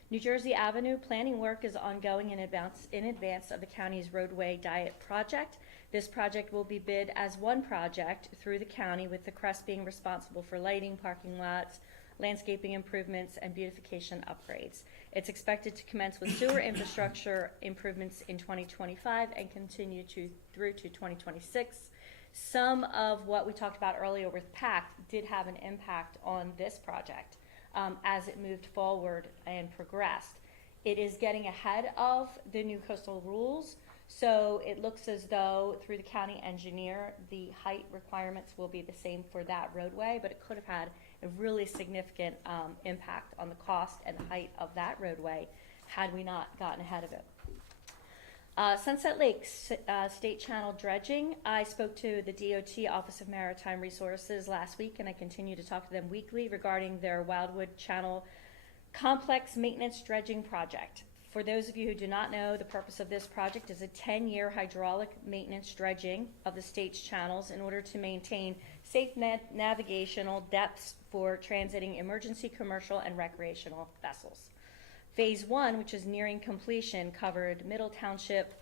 New Jersey Avenue planning work is ongoing in advance of the county's roadway diet project. This project will be bid as one project through the county, with the Crest being responsible for lighting, parking lots, landscaping improvements, and beautification upgrades. It's expected to commence with sewer infrastructure improvements in 2025 and continue through to 2026. Some of what we talked about earlier with PACT did have an impact on this project as it moved forward and progressed. It is getting ahead of the new coastal rules, so it looks as though through the county engineer, the height requirements will be the same for that roadway, but it could have had a really significant impact on the cost and the height of that roadway had we not gotten ahead of it. Sunset Lake State Channel dredging. I spoke to the DOT Office of Maritime Resources last week, and I continue to talk to them weekly regarding their Wildwood Channel complex maintenance dredging project. For those of you who do not know, the purpose of this project is a 10-year hydraulic maintenance dredging of the state's channels in order to maintain safe navigational depths for transiting emergency commercial and recreational vessels. Phase 1, which is nearing completion, covered Middle Township,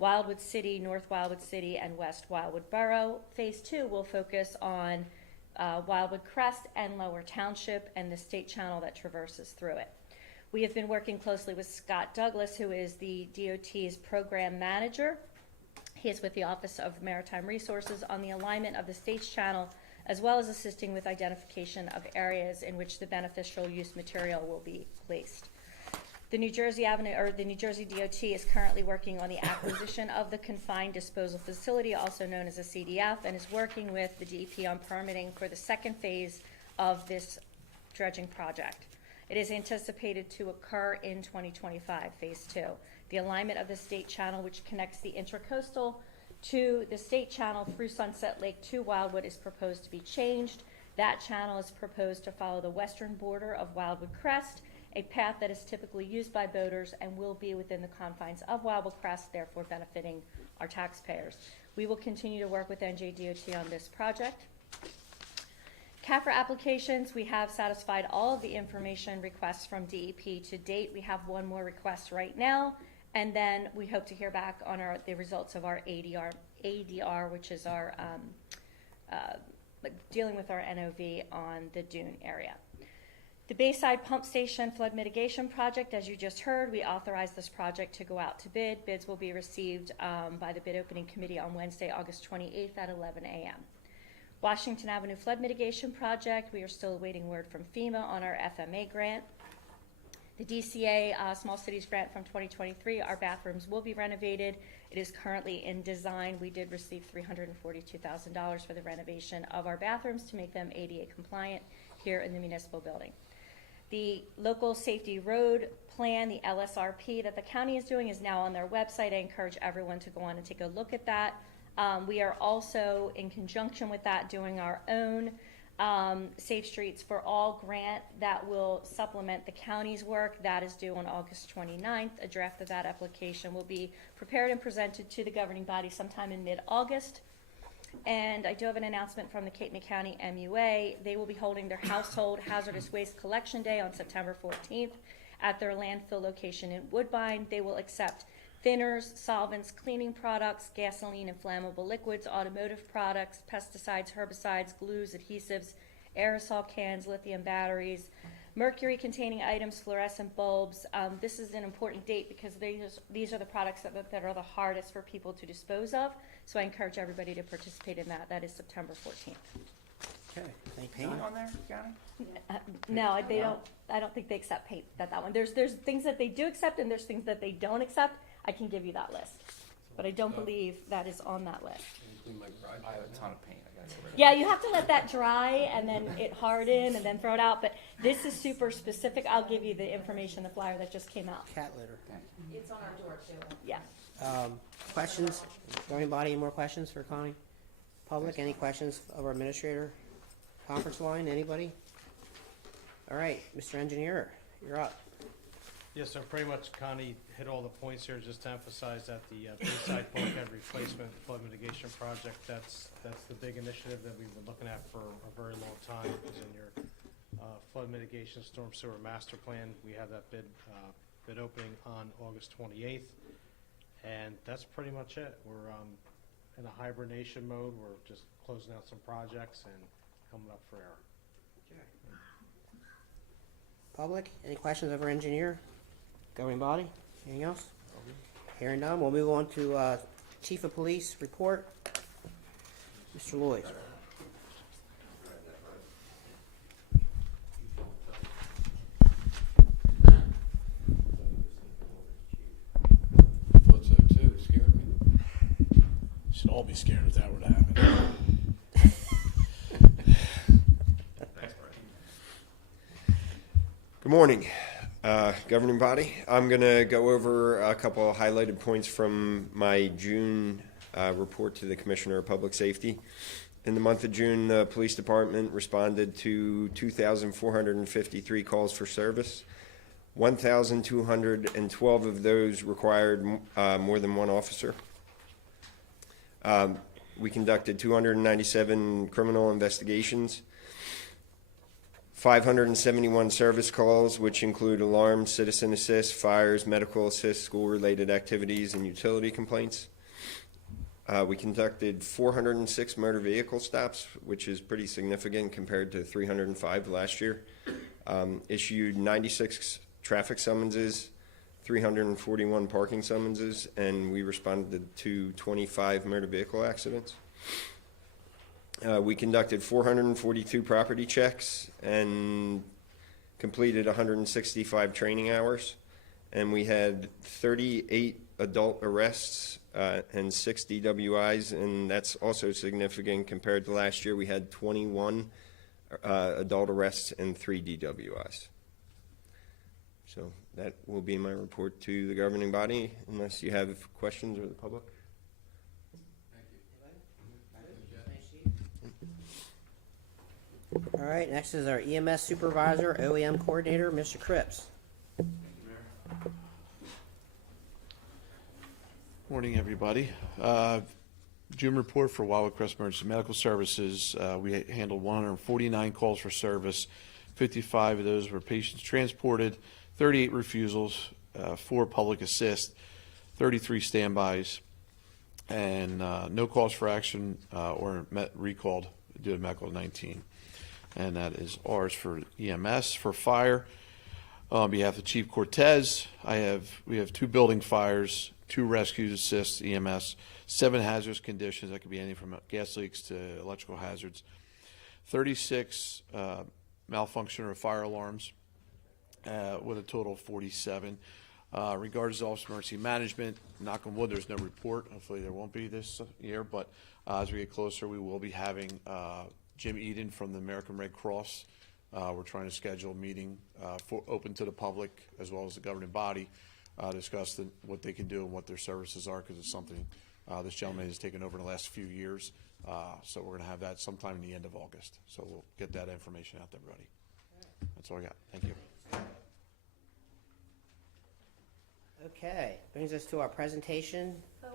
Wildwood City, North Wildwood City, and West Wildwood Borough. Phase 2 will focus on Wildwood Crest and Lower Township and the state channel that traverses through it. We have been working closely with Scott Douglas, who is the DOT's program manager. He is with the Office of Maritime Resources on the alignment of the state's channel, as well as assisting with identification of areas in which the beneficial use material will be placed. The New Jersey DOT is currently working on the acquisition of the confined disposal facility, also known as a CDF, and is working with the DEP on permitting for the second phase of this dredging project. It is anticipated to occur in 2025, phase 2. The alignment of the state channel, which connects the intracoastal to the state channel through Sunset Lake to Wildwood, is proposed to be changed. That channel is proposed to follow the western border of Wildwood Crest, a path that is typically used by boaters and will be within the confines of Wildwood Crest, therefore benefiting our taxpayers. We will continue to work with NJDOT on this project. CAFRA applications, we have satisfied all of the information requests from DEP to date. We have one more request right now, and then we hope to hear back on the results of our ADR, which is our dealing with our NOV on the Dune area. The Bayside Pump Station Flood Mitigation Project, as you just heard, we authorized this project to go out to bid. Bids will be received by the bid opening committee on Wednesday, August 28th at 11 a.m. Washington Avenue Flood Mitigation Project, we are still awaiting word from FEMA on our FMA grant. The DCA Small Cities Grant from 2023, our bathrooms will be renovated. It is currently in design. We did receive $342,000 for the renovation of our bathrooms to make them ADA compliant here in the municipal building. The local safety road plan, the LSRP that the county is doing, is now on their website. I encourage everyone to go on and take a look at that. We are also, in conjunction with that, doing our own Safe Streets for All grant that will supplement the county's work. That is due on August 29th. A draft of that application will be prepared and presented to the governing body sometime in mid-August. And I do have an announcement from the Cape May County MUA. They will be holding their Household Hazardous Waste Collection Day on September 14th at their landfill location in Woodbine. They will accept thinners, solvents, cleaning products, gasoline and flammable liquids, automotive products, pesticides, herbicides, glues, adhesives, aerosol cans, lithium batteries, mercury-containing items, fluorescent bulbs. This is an important date because these are the products that are the hardest for people to dispose of. So I encourage everybody to participate in that. That is September 14th. Okay, thank you. Paint on there, County? No, they don't. I don't think they accept paint. That one. There's things that they do accept, and there's things that they don't accept. I can give you that list, but I don't believe that is on that list. Including my garage. I have a ton of paint. I gotta get rid of it. Yeah, you have to let that dry and then it harden and then throw it out. But this is super specific. I'll give you the information, the flyer that just came out. Cat litter. It's on our door too. Yeah. Questions? Does anybody any more questions for Connie? Public, any questions of our administrator? Conference line, anybody? All right, Mr. Engineer, you're up. Yes, so pretty much Connie hit all the points here, just to emphasize that the Bayside Bulkhead Replacement Flood Mitigation Project, that's the big initiative that we've been looking at for a very long time. It was in your flood mitigation storm sewer master plan. We have that bid opening on August 28th, and that's pretty much it. We're in a hibernation mode. We're just closing out some projects and coming up for air. Public, any questions of our engineer? Governing body, anything else? Hearing none, we'll move on to Chief of Police report. Mr. Lloyd. Thought so too, it scared me. Should all be scared if that were to happen. Thanks, Brian. Good morning, governing body. I'm going to go over a couple of highlighted points from my June report to the Commissioner of Public Safety. In the month of June, the Police Department responded to 2,453 calls for service. 1,212 of those required more than one officer. We conducted 297 criminal investigations. 571 service calls, which include alarms, citizen assist, fires, medical assist, school-related activities, and utility complaints. We conducted 406 motor vehicle stops, which is pretty significant compared to 305 last year. Issued 96 traffic summonses, 341 parking summonses, and we responded to 25 motor vehicle accidents. We conducted 442 property checks and completed 165 training hours. And we had 38 adult arrests and 6 DWIs, and that's also significant compared to last year. We had 21 adult arrests and 3 DWIs. So that will be my report to the governing body, unless you have questions or the public. All right, next is our EMS supervisor, OEM coordinator, Mr. Cripps. Morning, everybody. June report for Wildwood Crest Emergency Medical Services. We handled 149 calls for service. 55 of those were patients transported, 38 refusals, 4 public assist, 33 standbys, and no calls for action or recalled due to medical 19. And that is ours for EMS. For fire, on behalf of Chief Cortez, we have 2 building fires, 2 rescue assists, EMS, 7 hazardous conditions. That could be anything from gas leaks to electrical hazards. 36 malfunction or fire alarms, with a total of 47. Regards to Office of Emergency Management, knock on wood, there's no report. Hopefully there won't be this year, but as we get closer, we will be having Jim Eden from the American Red Cross. We're trying to schedule a meeting open to the public as well as the governing body, discuss what they can do and what their services are, because it's something this gentleman has taken over in the last few years. So we're going to have that sometime in the end of August. So we'll get that information out to everybody. That's all I got. Thank you. Okay, brings us to our presentation. Oh,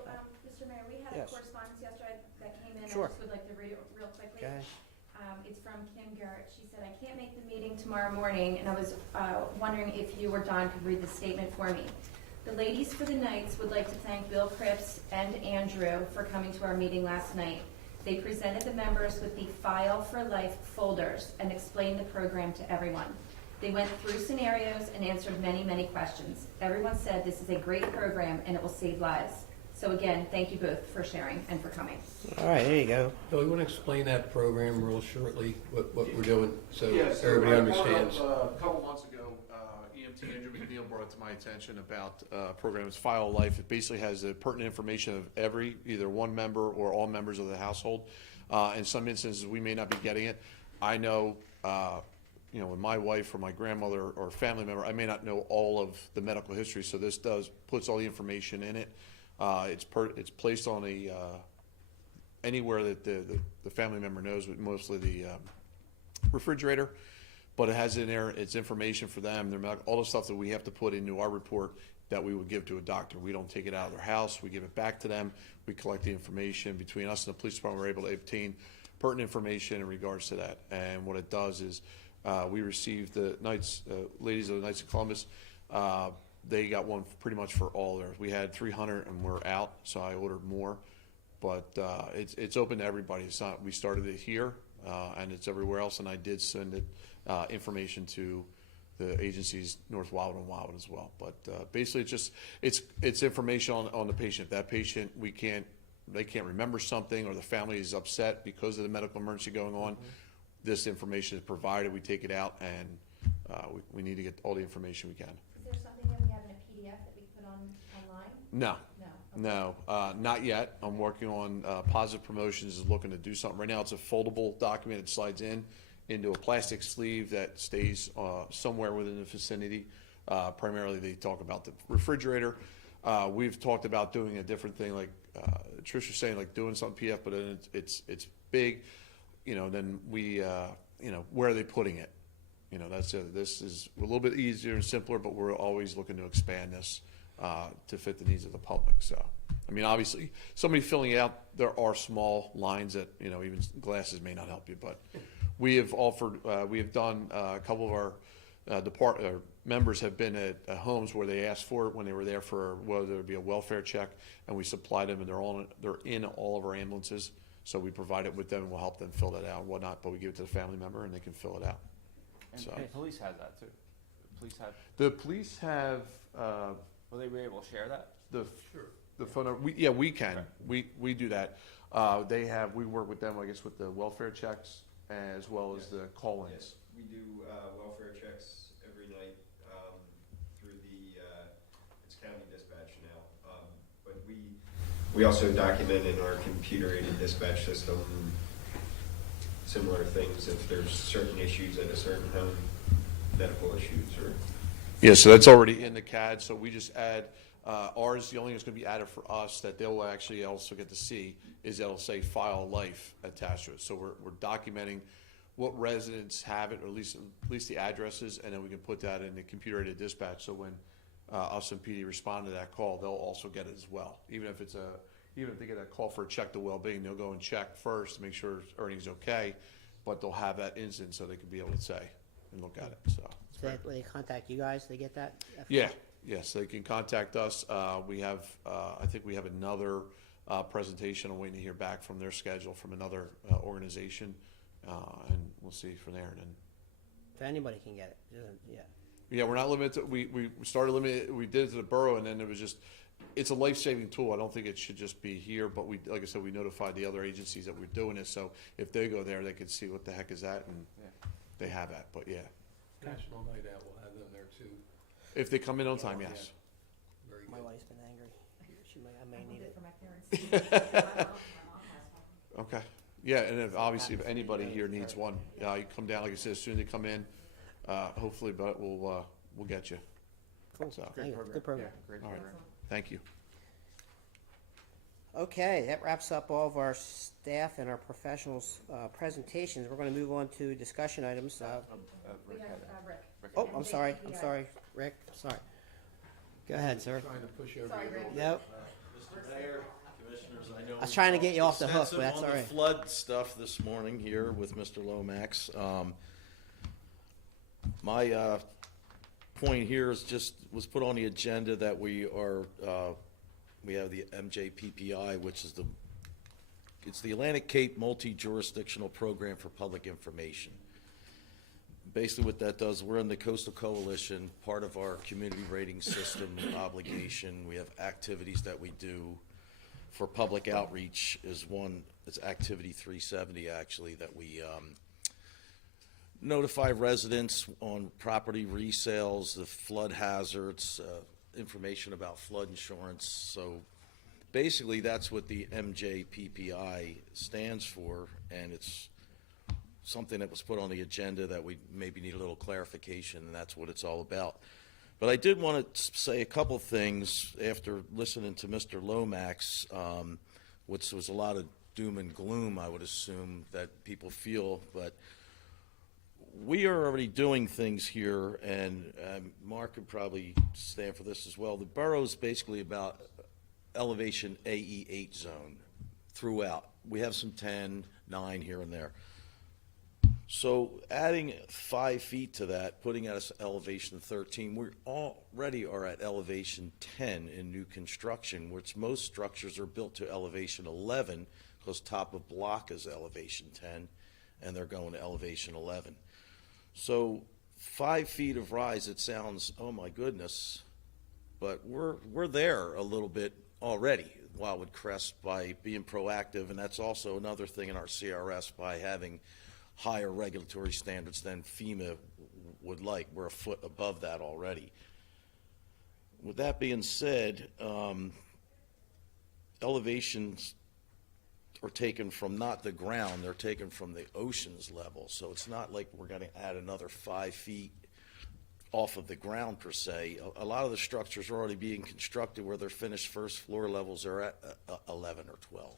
Mr. Mayor, we had Yes. a correspondence yesterday that came in. Sure. I just would like to read it real quickly. Okay. It's from Kim Garrett. She said, "I can't make the meeting tomorrow morning, and I was wondering if you or Don could read the statement for me. The ladies for the Knights would like to thank Bill Cripps and Andrew for coming to our meeting last night. They presented the members with the File for Life folders and explained the program to everyone. They went through scenarios and answered many, many questions. Everyone said this is a great program and it will save lives. So again, thank you both for sharing and for coming." All right, there you go. So we want to explain that program real shortly, what we're doing, so Yeah, so everybody I brought understands. up, a couple months ago, EMT Andrew McNeil brought it to my attention about programs File Life. It basically has the pertinent information of either one member or all members of the household. In some instances, we may not be getting it. I know, with my wife or my grandmother or family member, I may not know all of the medical history, so this puts all the information in it. It's placed on anywhere that the family member knows, mostly the refrigerator. but it has in there, it's information for them, all the stuff that we have to put into our report that we would give to a doctor. We don't take it out of their house, we give it back to them, we collect the information. Between us and the police department, we're able to obtain pertinent information in regards to that. And what it does is, we received the ladies of the Knights of Columbus, they got one pretty much for all theirs. We had 300 and we're out, so I ordered more. But it's open to everybody. It's not, we started it here, and it's everywhere else, and I did send it, information to the agencies, North Wildwood and Wildwood as well. But basically, it's information on the patient. If that patient, they can't remember something, or the family is upset because of the medical emergency going on, this information is provided, we take it out, and we need to get all the information we can. Is there something that we have in a PDF that we put on online? No. No. No, not yet. I'm working on Positive Promotions is looking to do something. Right now, it's a foldable document. It slides into a plastic sleeve that stays somewhere within the vicinity. Primarily, they talk about the refrigerator. We've talked about doing a different thing, like Trish was saying, like doing something PF, but then it's big. Then we, where are they putting it? That's it. This is a little bit easier and simpler, but we're always looking to expand this to fit the needs of the public. So, I mean, obviously, somebody filling it out, there are small lines that, even glasses may not help you, but we have offered, we have done, a couple of our members have been at homes where they asked for it when they were there for whether it be a welfare check, and we supply them, and they're in all of our ambulances. So we provide it with them, and we'll help them fill that out and whatnot, but we give it to the family member, and they can fill it out. And So- the police has that too. The police have, Will they be able to share that? the phone number. We can. We do that. We work with them, I guess, with the welfare checks as well as the call-ins. Yes, we do welfare checks every night through it's county dispatch now. But we also document in our computer-aided dispatch system similar things if there's certain issues at a certain home, medical issues or. Yeah, so that's already in the CAD, so we just add, ours, the only thing that's gonna be added for us that they'll actually also get to see is it'll say file life attached to it. So we're documenting what residents have it, or at least the addresses, and then we can put that in the computer-aided dispatch, so when us and PD respond to that call, they'll also get it as well. Even if they get a call for a check to well-being, they'll go and check first to make sure everything's okay, but they'll have that instant so they can be able to say and look at it, so. So that when they contact you guys, they get that? Yeah, yes, they can contact us. We have, I think we have another presentation. I'm waiting to hear back from their schedule from another organization, and we'll see from there. And then, If anybody can get it, yeah. yeah, we're not limited to, we started limited, we did it to the borough, and then it was just, it's a life-saving tool. I don't think it should just be here, but like I said, we notified the other agencies that we're doing this, so if they go there, they can see what the heck is that, and they have that, but yeah. National Night Out, we'll have them there too. If they come in on time, yes. Very My good. wife's been angry. I may need it. For my parents. Okay. Yeah, and if anybody here needs one, you come down, like I said, as soon as they come in, hopefully, but we'll get you. Cool, So- thank you. Good program. Great All right. program. Thank you. Okay, that wraps up all of our staff and our professionals' presentations. We're gonna move on to discussion items. We Rick have had that. Rick. Oh, I'm sorry, MJPPI. Rick, sorry. Go ahead, sir. Trying to push over Sorry, your Rick. Yep. Mr. Mayor, Commissioners, I know. I was trying to get you off the hook, but Extensive that's on all the right. flood stuff this morning here with Mr. Lomax. My point here was put on the agenda that we have the MJPPI, which is it's the Atlantic Cape Multi-Jurisdictional Program for Public Information. Basically what that does, we're in the Coastal Coalition, part of our community rating system obligation. We have activities that we do for public outreach is one, it's activity 370 actually, that we notify residents on property resales, the flood hazards, information about flood insurance. So basically that's what the MJPPI stands for, and it's something that was put on the agenda that we maybe need a little clarification, and that's what it's all about. But I did want to say a couple things after listening to Mr. Lomax, which was a lot of doom and gloom, I would assume, that people feel. But we are already doing things here, and Mark could probably stand for this as well. The borough's basically about elevation AE8 zone throughout. We have some 10, 9 here and there. So adding 5 feet to that, putting us elevation 13, we already are at elevation 10 in new construction, which most structures are built to elevation 11 because top of block is elevation 10, and they're going to elevation 11. So 5 feet of rise, it sounds, oh my goodness, but we're there a little bit already, Wildwood Crest, by being proactive, and that's also another thing in our CRS by having higher regulatory standards than FEMA would like. We're a foot above that already. With that being said, elevations are taken from not the ground, they're taken from the ocean's level. So it's not like we're going to add another 5 feet off of the ground per se. A lot of the structures are already being constructed where their finished first floor levels are at 11 or 12.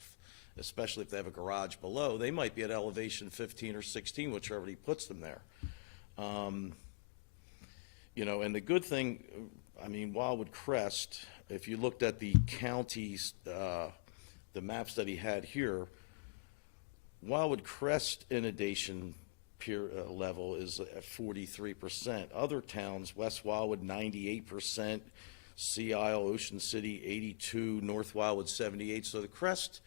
Especially if they have a garage below, they might be at elevation 15 or 16, which already puts them there. You know, and the good thing, I mean, Wildwood Crest, if you looked at the counties, the maps that he had here, Wildwood Crest inundation level is at 43%. Other towns, West Wildwood 98%, Sea Isle, Ocean City 82, North Wildwood 78. So the crest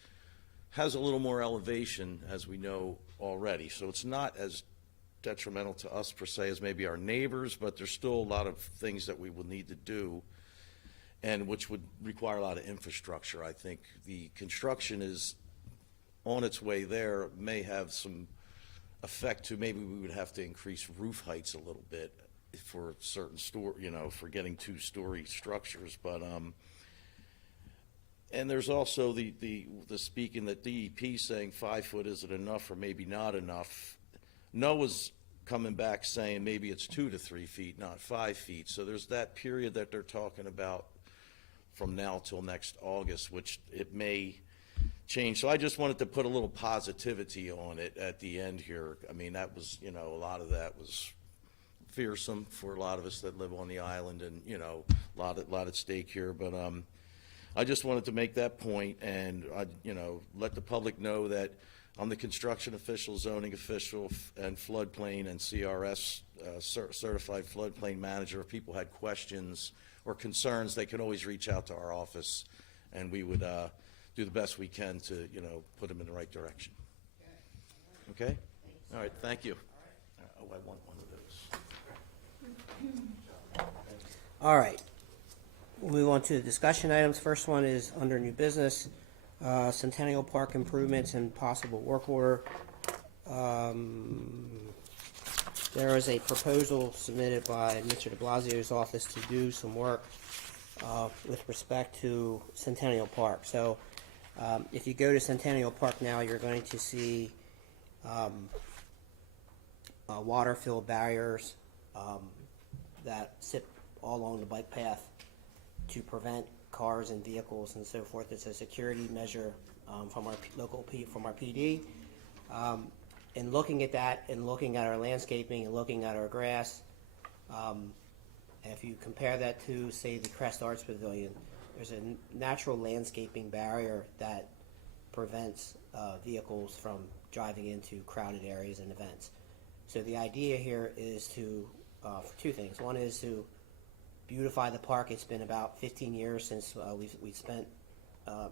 has a little more elevation, as we know already. So it's not as detrimental to us per se as maybe our neighbors, but there's still a lot of things that we will need to do, and which would require a lot of infrastructure. I think the construction is on its way there, may have some effect to maybe we would have to increase roof heights a little bit for certain for getting 2-story structures, but and there's also the speaking that DEP saying 5 foot isn't enough or maybe not enough. NOAA's coming back saying maybe it's 2 to 3 feet, not 5 feet. So there's that period that they're talking about from now till next August, which it may change. So I just wanted to put a little positivity on it at the end here. I mean, that was, a lot of that was fearsome for a lot of us that live on the island, and, a lot at stake here. But I just wanted to make that point and, let the public know that I'm the construction official, zoning official, and floodplain and CRS certified floodplain manager. If people had questions or concerns, they can always reach out to our office, and we would do the best we can to, put them in the right direction. Okay? All right, thank you. Oh, I want one of those. All right. We'll move on to the discussion items. First one is under new business, Centennial Park improvements and possible work order. There is a proposal submitted by Mr. de Blasio's office to do some work with respect to Centennial Park. So if you go to Centennial Park now, you're going to see water-filled barriers that sit all along the bike path to prevent cars and vehicles and so forth. It's a security measure from our from our PD. And looking at that, and looking at our landscaping, and looking at our grass, if you compare that to, say, the Crest Arts Pavilion, there's a natural landscaping barrier that prevents vehicles from driving into crowded areas and events. So the idea here is to, for two things. One is to beautify the park. It's been about 15 years since we've spent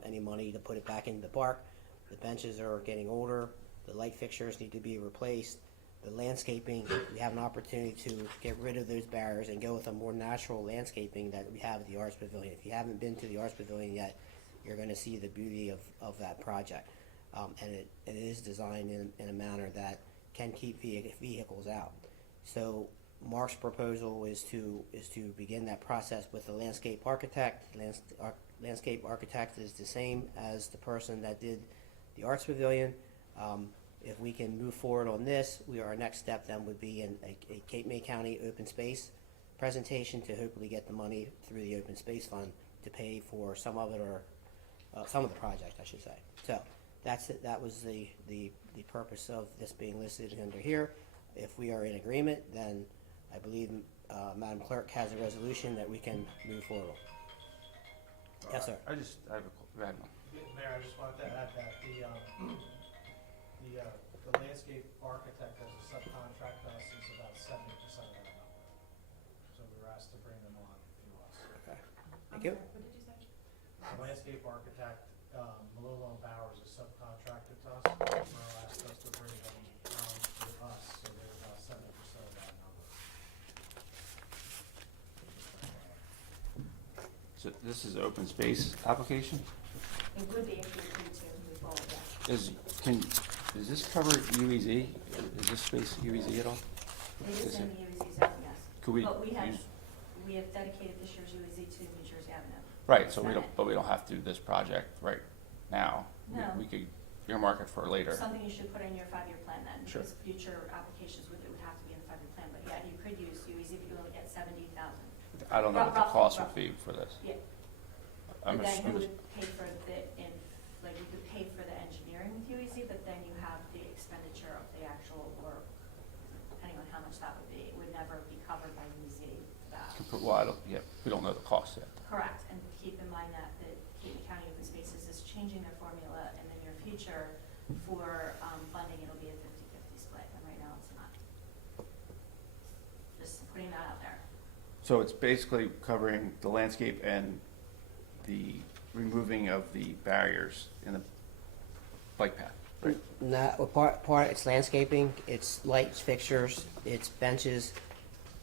any money to put it back into the park. The benches are getting older. The light fixtures need to be replaced. The landscaping, we have an opportunity to get rid of those barriers and go with a more natural landscaping that we have at the Arts Pavilion. If you haven't been to the Arts Pavilion yet, you're going to see the beauty of that project. And it is designed in a manner that can keep vehicles out. So Mark's proposal is to begin that process with the landscape architect. Landscape architect is the same as the person that did the Arts Pavilion. If we can move forward on this, our next step then would be in a Cape May County open space presentation to hopefully get the money through the open space fund to pay for some of it, or some of the project, I should say. So that's it. That was the purpose of this being listed under here. if we are in agreement, then I believe Madam Clerk has a resolution that we can move forward. Yes, sir. I have a, go ahead. Mayor, I just wanted to add that the landscape architect as a subcontract to us is about 70% of that number. So we were asked to bring them on to us. Okay. Thank you. What did you say? The landscape architect, Malolo and Bowers is subcontracted to us. Borough asked us to bring them to us, so they're about 70% of that number. So this is open space application? It would be if you agreed to move forward, yes. Does this cover UEZ? Is this space UEZ at all? It is Is in it? the UEZ zone, yes. Could we But we have use- dedicated this year's UEZ to New Jersey Avenue. Right, so It's we don't have to do this project right now. No. We could earmark it for later. Something you should put in your 5-year plan then, Sure. because future applications would have to be in the 5-year plan. But yeah, you could use UEZ, but you only get 70,000. I don't know what the Roughly, cost would roughly. be for this. Yeah. I'm But then just- you would pay for you could pay for the engineering with UEZ, but then you have the expenditure of the actual work, depending on how much that would be. It would never be covered by UEZ for that. Well, we don't know the cost yet. Correct, and keep in mind that the Cape County Open Spaces is changing their formula in the near future for funding, it'll be a 50-50 split, and right now it's not. Just putting that out there. So it's basically covering the landscape and the removing of the barriers in the bike path, right? Not, it's landscaping, it's lights, fixtures, it's benches,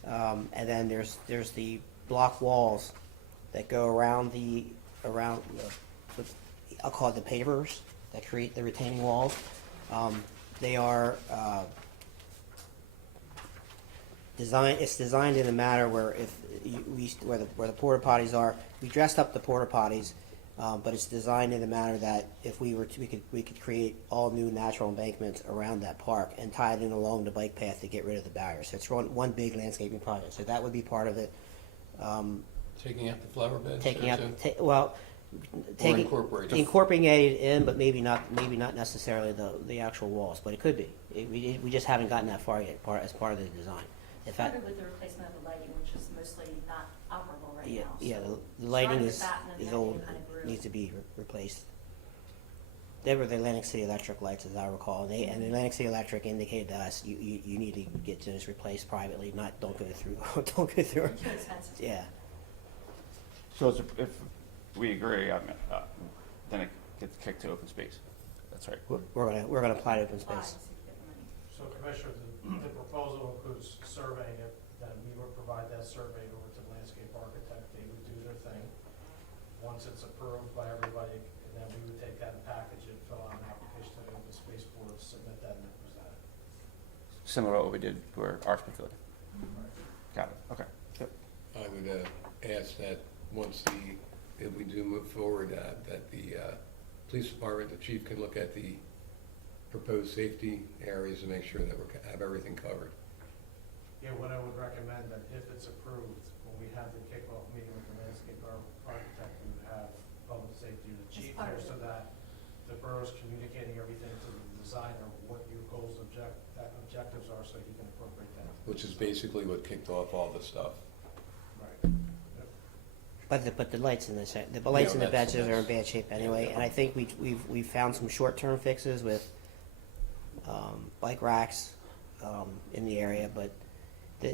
and then there's the block walls that go around I'll call it the pavers that create the retaining walls. They are it's designed in a manner where where the porta potties are, we dressed up the porta potties, but it's designed in a manner that if we could create all new natural embankments around that park and tie it in along the bike path to get rid of the barriers. So it's one big landscaping project. So that would be part of it. Taking out the flower beds? Taking there, out, too? Or incorporating? incorporating it in, but maybe not necessarily the actual walls, but it could be. We just haven't gotten that far yet, as part of the design. In fact, Started with the replacement of the lighting, which is mostly not operable right yeah, now. yeah, so the lighting started with is that, and then is the old, lighting kind of grew. needs to be replaced. They were the Atlantic City Electric lights, as I recall, and the Atlantic City Electric indicated to us, you need to get those replaced privately, don't go through, don't go through. They're too expensive. Yeah. So if we agree, then it gets kicked to open space. That's right. We're gonna apply to open Apply space. and see if you get the money. So Commissioner, the proposal includes surveying it, then we would provide that survey over to the landscape architect, they would do their thing. Once it's approved by everybody, and then we would take that and package it, fill out an application to the open space board, submit that and then present it. Similar to what we did for Arts Pavilion. Got it, okay. Yep. I would ask that if we do move forward, that the police department, the chief can look at the proposed safety areas and make sure that we have everything covered. Yeah, what I would recommend that if it's approved, when we have the kickoff meeting with the landscape architect, we would have public safety or the chief part there of so that the borough's communicating everything to the designer, what your goals, objectives are, so he can incorporate that. Which is basically what kicked off all this stuff. Right. Yep. But the lights in the lights in the that's- benches are in bad shape anyway, and I think we've found some short-term fixes with bike racks in the area, but the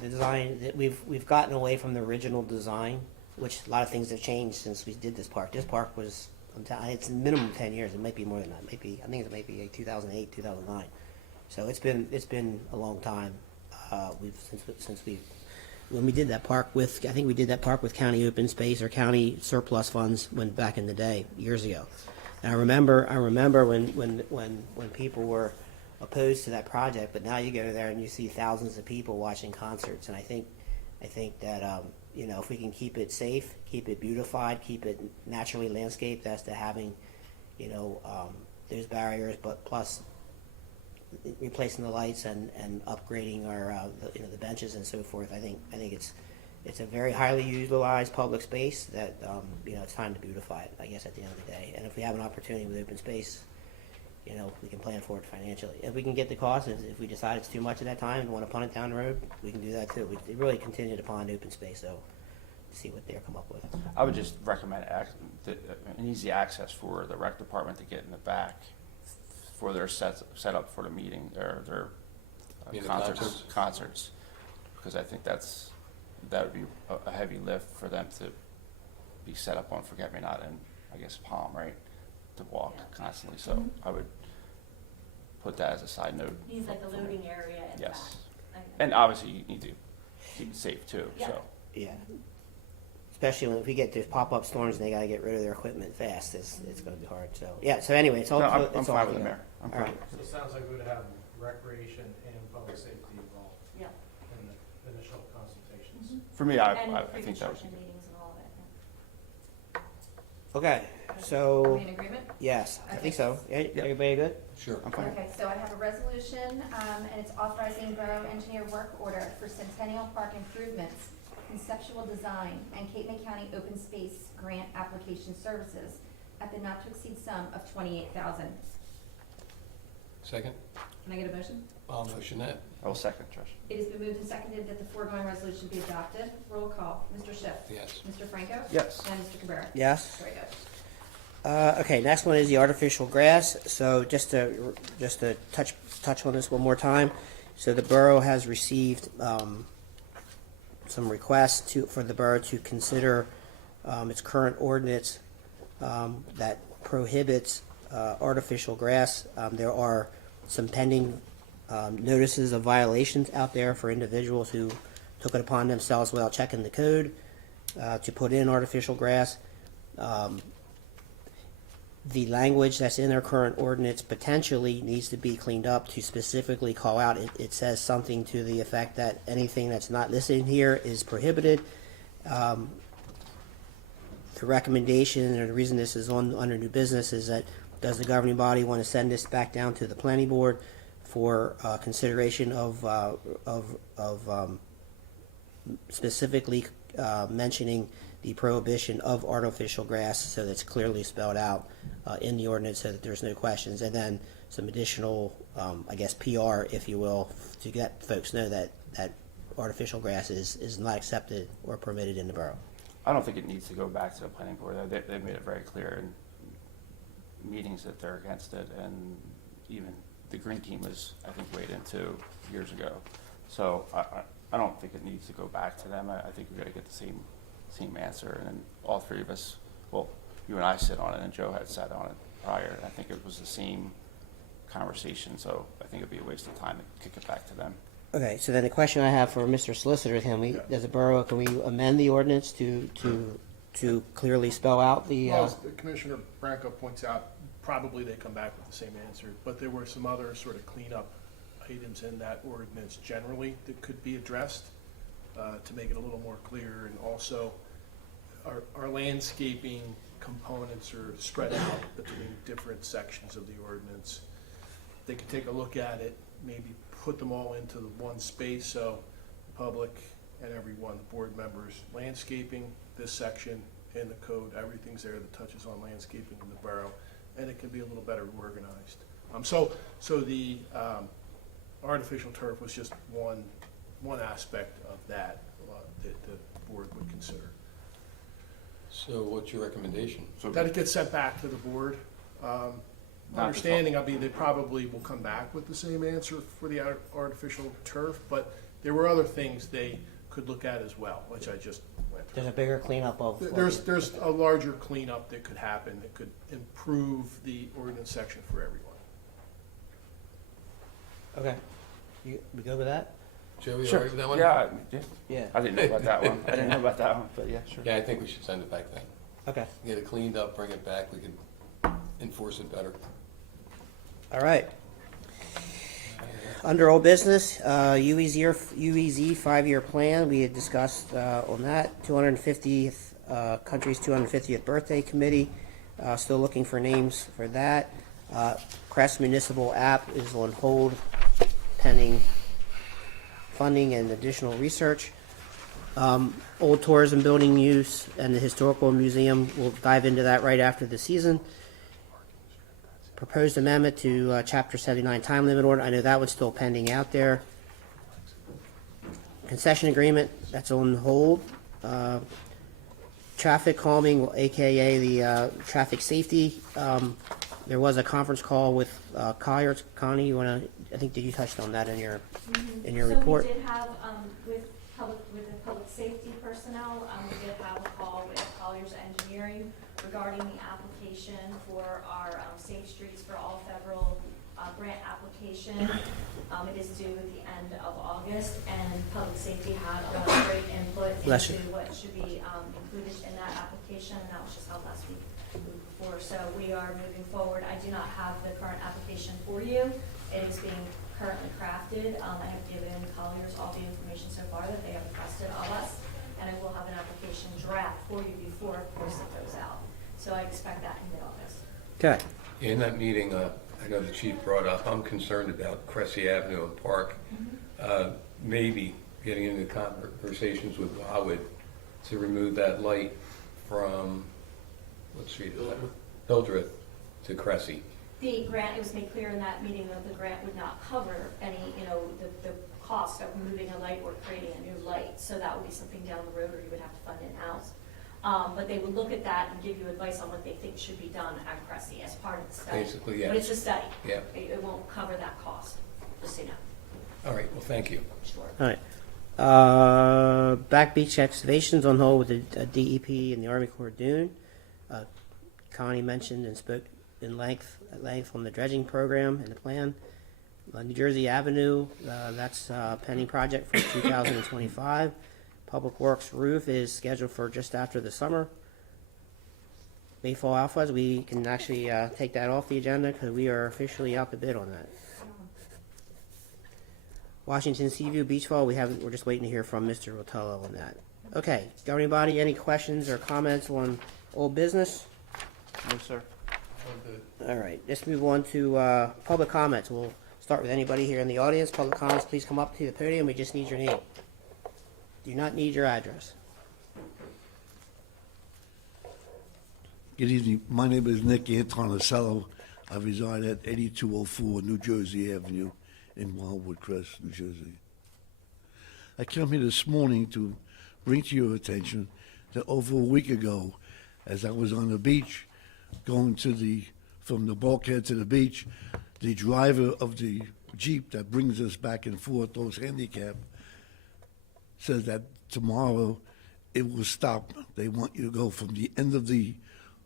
design that we've gotten away from the original design, which a lot of things have changed since we did this park. This park was it's minimum 10 years. It might be more than that. I think it might be like 2008, 2009. So it's been a long time. When we did that park with, I think we did that park with county open space or county surplus funds back in the day, years ago. And I remember when people were opposed to that project, but now you go there and you see thousands of people watching concerts, and I think that if we can keep it safe, keep it beautified, keep it naturally landscaped as to having those barriers, but plus replacing the lights and upgrading our the benches and so forth. I think it's a very highly utilized public space that it's time to beautify it, I guess, at the end of the day. And if we have an opportunity with open space, you know, we can plan for it financially. If we can get the cost, if we decide it's too much at that time and want to punt it down the road, we can do that too. We really contingent upon open space, so see what they'll come up with. I would just recommend an easy access for the rec department to get in the back for their set up for the meeting, or their You mean the concerts. Because I think that would be a heavy lift for them to be set up on Forget-Me-Not and, I guess, Palm, right? To walk constantly, so I would put that as a side note. Use like the for me. loading area and back. Yes. Okay. And obviously, you need to keep it safe too, Yeah. so. Yeah. Especially when if we get those pop-up storms and they gotta get rid of their equipment fast, it's gonna be hard, so. Yeah, so anyway, it's all. No, I'm it's all fine with the good. mayor. I'm All fine. right. So it sounds like we would have recreation and public safety involved Yeah. in the initial consultations. For me, And I think that would pre-construction be good. meetings and all of it. Okay, Are so, we in agreement? yes, I think so. Yeah, Yeah. everybody good? Sure. I'm fine. Okay, so I have a resolution, and it's authorizing borough engineer work order for Centennial Park improvements, conceptual design, and Cape May County Open Space Grant Application Services at the not-to-exceed sum of $28,000. Second? Can I get a motion? I'll motion that. I will second, Trish. It has been moved and seconded that the foregoing resolution be adopted. Roll call. Mr. Schiff. Yes. Mr. Franco. Yes. And Mr. Cabrera. Yes? Very good. Okay, next one is the artificial grass. So just to touch on this one more time. So the borough has received some requests for the borough to consider its current ordinance that prohibits artificial grass. There are some pending notices of violations out there for individuals who took it upon themselves without checking the code to put in artificial grass. The language that's in their current ordinance potentially needs to be cleaned up to specifically call out. It says something to the effect that anything that's not listed here is prohibited. The recommendation, or the reason this is under new business, is that does the governing body want to send this back down to the planning board for consideration of specifically mentioning the prohibition of artificial grass, so that's clearly spelled out in the ordinance, so that there's no questions, and then some additional, I guess, PR, if you will, to let folks know that artificial grass is not accepted or permitted in the borough. I don't think it needs to go back to the planning board. They made it very clear in meetings that they're against it, and even the green team was, I think, weighed in too years ago. So I don't think it needs to go back to them. I think we're gonna get the same answer, and then all three of us, well, you and I sit on it, and Joe had sat on it prior. I think it was the same conversation, so I think it'd be a waste of time to kick it back to them. Okay, so then the question I have for Mr. Solicitor, as a borough, can we amend the ordinance to clearly spell out the, Well, as Commissioner Branco points out, probably they come back with the same answer, but there were some other sort of cleanup items in that ordinance generally that could be addressed to make it a little more clear, and also our landscaping components are spread out between different sections of the ordinance. They could take a look at it, maybe put them all into one space, so the public and everyone, the board members, landscaping, this section in the code, everything's there that touches on landscaping in the borough, and it can be a little better organized. So the artificial turf was just one aspect of that that the board would consider. So what's your recommendation? So That it gets sent back to the board. Understanding, I mean, they probably will come back with the same answer for the artificial turf, but there were other things they could look at as well, which I just went through. there's a bigger cleanup of. There's a larger cleanup that could happen, that could improve the ordinance section for everyone. Okay, we go with that? Joe, you Sure. all right with that one? Yeah, Yeah, I didn't know about that one. I didn't know about that one, but yeah, sure. Yeah, I think we should send it back then. okay, Get it cleaned up, bring it back, we can enforce it better. all right. Under old business, UEZ 5-year plan, we had discussed on that, 250th, country's 250th birthday committee, still looking for names for that. Crest Municipal app is on hold pending funding and additional research. Old tourism building use and the historical museum, we'll dive into that right after the season. proposed amendment to Chapter 79 time limit order. I know that was still pending out there. Concession agreement, that's on hold. Traffic calming, AKA the traffic safety. There was a conference call with Colliers. Connie, you want to, I think, did you touched on that in your report? So we did have, with the public safety personnel, we did have a call with Colliers Engineering regarding the application for our Safe Streets for All federal grant application. It is due at the end of August, and public safety had a lot of great input Bless into you. what should be included in that application, and that was just held last week before. So we are moving forward. I do not have the current application for you. It is being currently crafted. I have given Colliers all the information so far that they have requested of us, and I will have an application draft for you before, of course, it goes out. So I expect that in mid-August. Okay. In that meeting, I know the chief brought up, I'm concerned about Cressy Avenue and Park. Maybe getting into conversations with Wildwood to remove that light from, what street is that? Hildreth to Cressy. The grant, it was made clear in that meeting that the grant would not cover any, the cost of moving a light or creating a new light. So that would be something down the road, or you would have to fund in-house. But they would look at that and give you advice on what they think should be done at Cressy as part of the study. Basically, yes. But it's a study. Yeah. It won't cover that cost, just so you know. All right, well, thank you. Sure. All right. Back beach excavations on hold with the DEP and the Army Corps of Dune. Connie mentioned and spoke at length on the dredging program and the plan. New Jersey Avenue, that's a pending project for 2025. Public Works roof is scheduled for just after the summer. Mayfall Alphas, we can actually take that off the agenda because we are officially out the bid on that. Washington Seaview Beach Fall, we're just waiting to hear from Mr. Rotello on that. Okay, got anybody, any questions or comments on old business? No, sir. All right, let's move on to public comments. We'll start with anybody here in the audience. Public comments, please come up to the podium. We just need your name. Do not need your address. Good evening. My name is Nick Antonacello. I reside at 8204 New Jersey Avenue in Wildwood Crest, New Jersey. I come here this morning to bring to your attention that over a week ago, as I was on the beach, going from the bulkhead to the beach, the driver of the Jeep that brings us back and forth, those handicapped, says that tomorrow it will stop. They want you to go from the end of the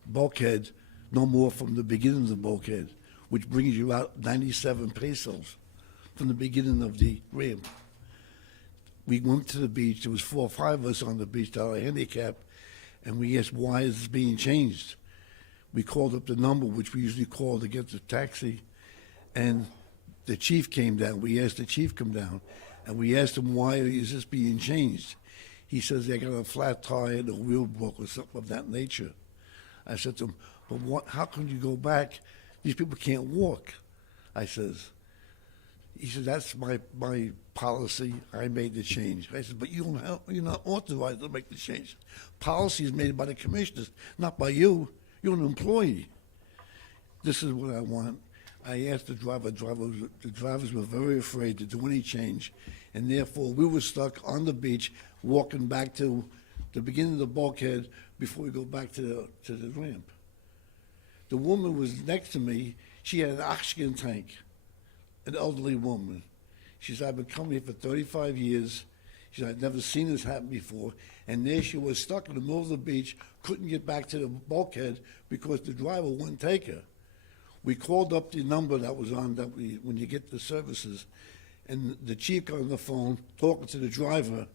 bulkhead, no more from the beginning of the bulkhead, which brings you out 97 pesos from the beginning of the ramp. We went to the beach. There was 4 or 5 of us on the beach that are handicapped, and we asked, why is this being changed? We called up the number, which we usually call to get the taxi, and the chief came down. We asked the chief to come down, and we asked him, why is this being changed? He says they got a flat tire and a wheel broke or something of that nature. I said to him, but how can you go back? These people can't walk. I says, he said, that's my policy. I made the change. I said, but you're not authorized to make the change. Policy is made by the commissioners, not by you. You're an employee. This is what I want. I asked the drivers were very afraid to do any change, and therefore we were stuck on the beach walking back to the beginning of the bulkhead before we go back to the ramp. The woman was next to me. She had an oxygen tank, an elderly woman. She said, I've been coming here for 35 years. She said, I've never seen this happen before. And there she was stuck in the middle of the beach, couldn't get back to the bulkhead because the driver wouldn't take her. We called up the number that was on when you get the services, and the chief got on the phone talking to the driver,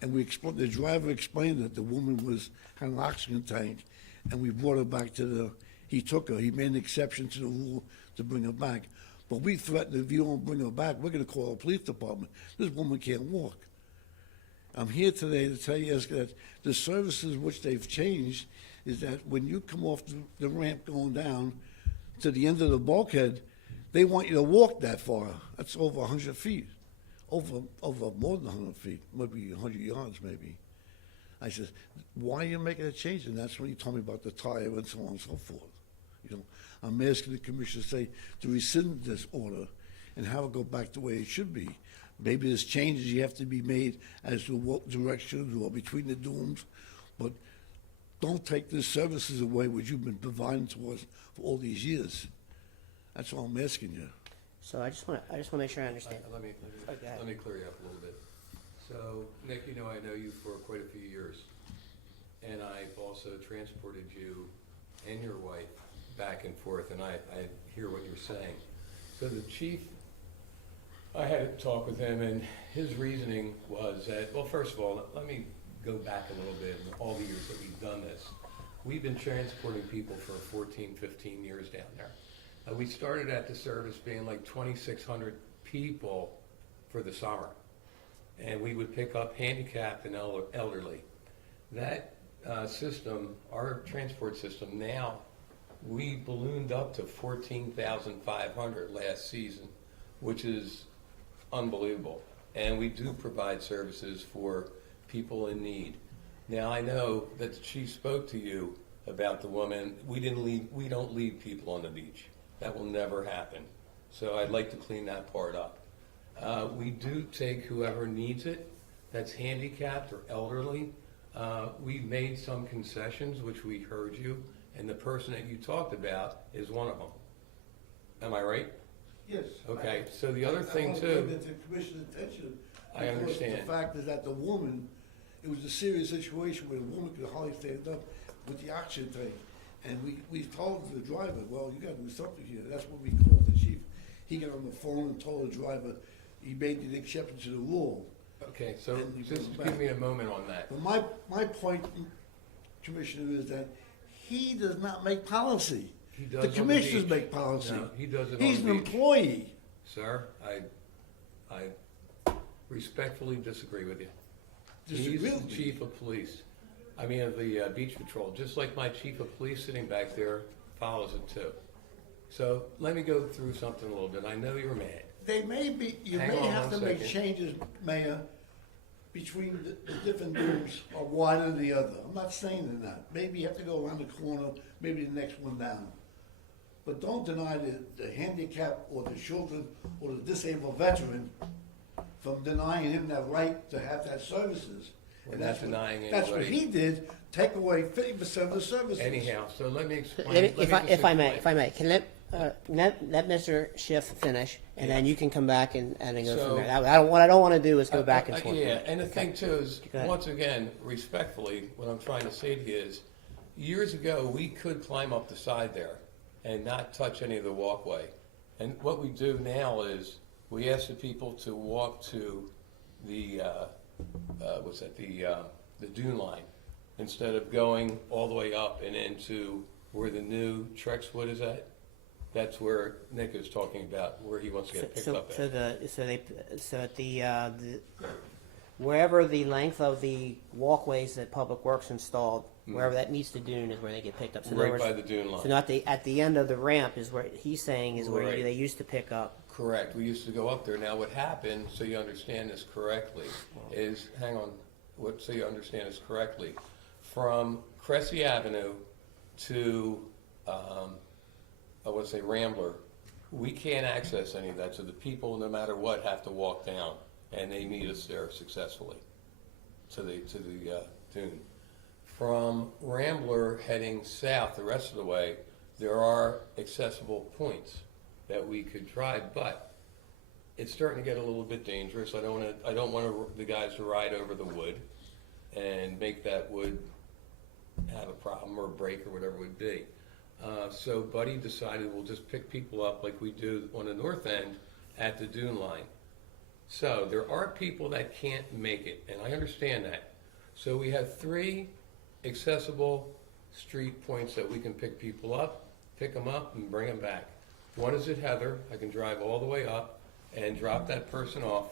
and the driver explained that the woman had an oxygen tank, and we brought her back he took her. He made an exception to the rule to bring her back. But we threatened, if you don't bring her back, we're going to call the police department. This woman can't walk. I'm here today to tell you that the services which they've changed is that when you come off the ramp going down to the end of the bulkhead, they want you to walk that far. That's over 100 feet, over more than 100 feet, maybe 100 yards maybe. I said, why are you making a change? And that's when he told me about the tire and so on and so forth. I'm asking the commissioner to rescind this order and have it go back the way it should be. Maybe there's changes you have to be made as to what directions or between the dooms, but don't take the services away which you've been providing to us for all these years. That's all I'm asking you. So I just want to make sure I understand. Let me clear you up a little bit. So, Nick, you know I know you for quite a few years, and I've also transported you and your wife back and forth, and I hear what you're saying. So the chief, I had a talk with him, and his reasoning was that, well, first of all, let me go back a little bit in all the years that we've done this. We've been transporting people for 14, 15 years down there. We started at the service being like 2,600 people for the summer, and we would pick up handicapped and elderly. That system, our transport system now, we ballooned up to 14,500 last season, which is unbelievable. And we do provide services for people in need. Now, I know that the chief spoke to you about the woman. We don't leave people on the beach. That will never happen. So I'd like to clean that part up. We do take whoever needs it, that's handicapped or elderly. We made some concessions, which we heard you, and the person that you talked about is one of them. Am I right? Yes. Okay, so the other thing I want too. to bring that to the commissioner's attention. I understand. Because the fact is that the woman, it was a serious situation where the woman could hardly stand up with the oxygen tank. And we told the driver, well, you got to do something here. That's what we called the chief. He got on the phone and told the driver he made the exception to the rule. Okay, so And you just go give back. me a moment on that. But my point, Commissioner, is that he does not make policy. He does The on the commissioners beach. make policy. No, he does it on He's the an beach. employee. Sir, I respectfully disagree with you. Disagree He's with the me? chief of police. I mean, of the beach patrol, just like my chief of police sitting back there follows it too. So let me go through something a little bit. I know you're mad. They may be, you Hang may on have to one make second. changes, Mayor, between the different rooms or one or the other. I'm not saying that. Maybe you have to go around the corner, maybe the next one down. But don't deny the handicapped or the children or the disabled veteran from denying him that right to have that services. We're And not that's what- denying That's what anybody. he did, take away 50% of the services. Anyhow, so let me explain. Let me, if I may, explain. can let Mr. Schiff finish, and then you can come back and go So- from there. What I don't want to do is go back and forth. Yeah, and the thing too is, Go ahead. once again, respectfully, what I'm trying to say to you is, years ago, we could climb up the side there and not touch any of the walkway. And what we do now is, we ask the people to walk to the, the dune line, instead of going all the way up and into where the new Trexwood is at. That's where Nick is talking about, where he wants to get picked up at. Wherever the length of the walkways that Public Works installed, wherever that meets the dune is where they get picked up. So in other Right words- by the dune line. So not at the end of the ramp is where he's saying is where Right. they used to pick up. Correct, we used to go up there. Now what happened, so you understand this correctly, is, hang on, so you understand this correctly, from Cressy Avenue to, I would say Rambler, we can't access any of that, so the people, no matter what, have to walk down, and they meet us there successfully to the dune. From Rambler heading south the rest of the way, there are accessible points that we could drive, but it's starting to get a little bit dangerous. I don't want the guys to ride over the wood and make that wood have a problem or break or whatever it would be. So Buddy decided we'll just pick people up like we do on the north end at the dune line. So there are people that can't make it, and I understand that. So we have 3 accessible street points that we can pick people up, pick them up, and bring them back. One is at Heather. I can drive all the way up and drop that person off.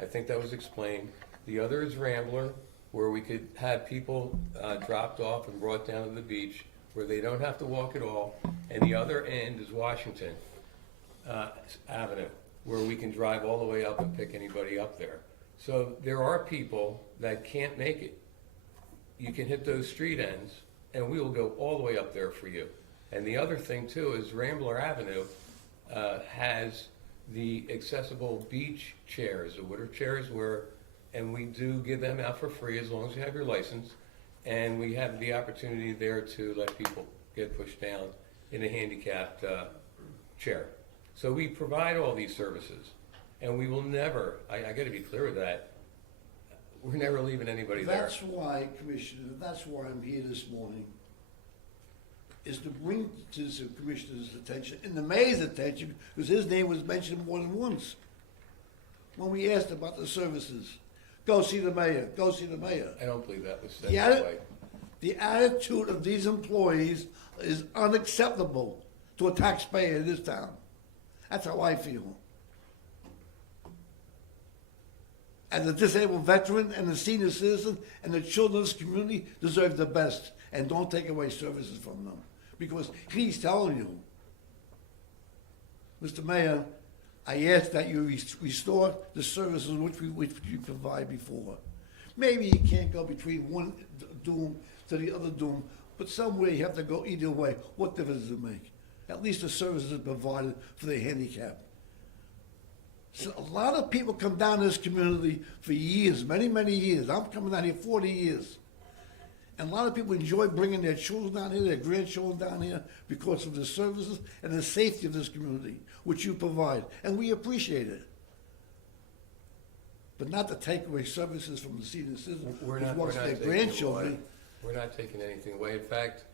I think that was explained. The other is Rambler, where we could have people dropped off and brought down to the beach where they don't have to walk at all. And the other end is Washington Avenue, where we can drive all the way up and pick anybody up there. So there are people that can't make it. You can hit those street ends, and we will go all the way up there for you. And the other thing too is Rambler Avenue has the accessible beach chairs, the wicker chairs and we do give them out for free as long as you have your license. And we have the opportunity there to let people get pushed down in a handicapped chair. So we provide all these services, and we will never, I gotta be clear with that, we're never leaving anybody there. That's why, Commissioner, that's why I'm here this morning, is to bring to the Commissioner's attention, and the Mayor's attention, because his name was mentioned more than once, when we asked about the services. Go see the Mayor, go see the Mayor. I don't believe that was said The that way. The attitude of these employees is unacceptable to a taxpayer in this town. That's how I feel. And the disabled veteran and the senior citizen and the children's community deserve the best, and don't take away services from them, because he's telling you, Mr. Mayor, I ask that you restore the services which you provide before. Maybe you can't go between one doom to the other doom, but somewhere you have to go either way. What difference does it make? At least the services are provided for the handicapped. So a lot of people come down to this community for years, many, many years. I'm coming down here 40 years. And a lot of people enjoy bringing their children down here, their grandchildren down here, because of the services and the safety of this community, which you provide. And we appreciate it. But not to take away services from the senior citizen, We're which not wants their taking it grandchildren. away. We're not taking anything away. In fact,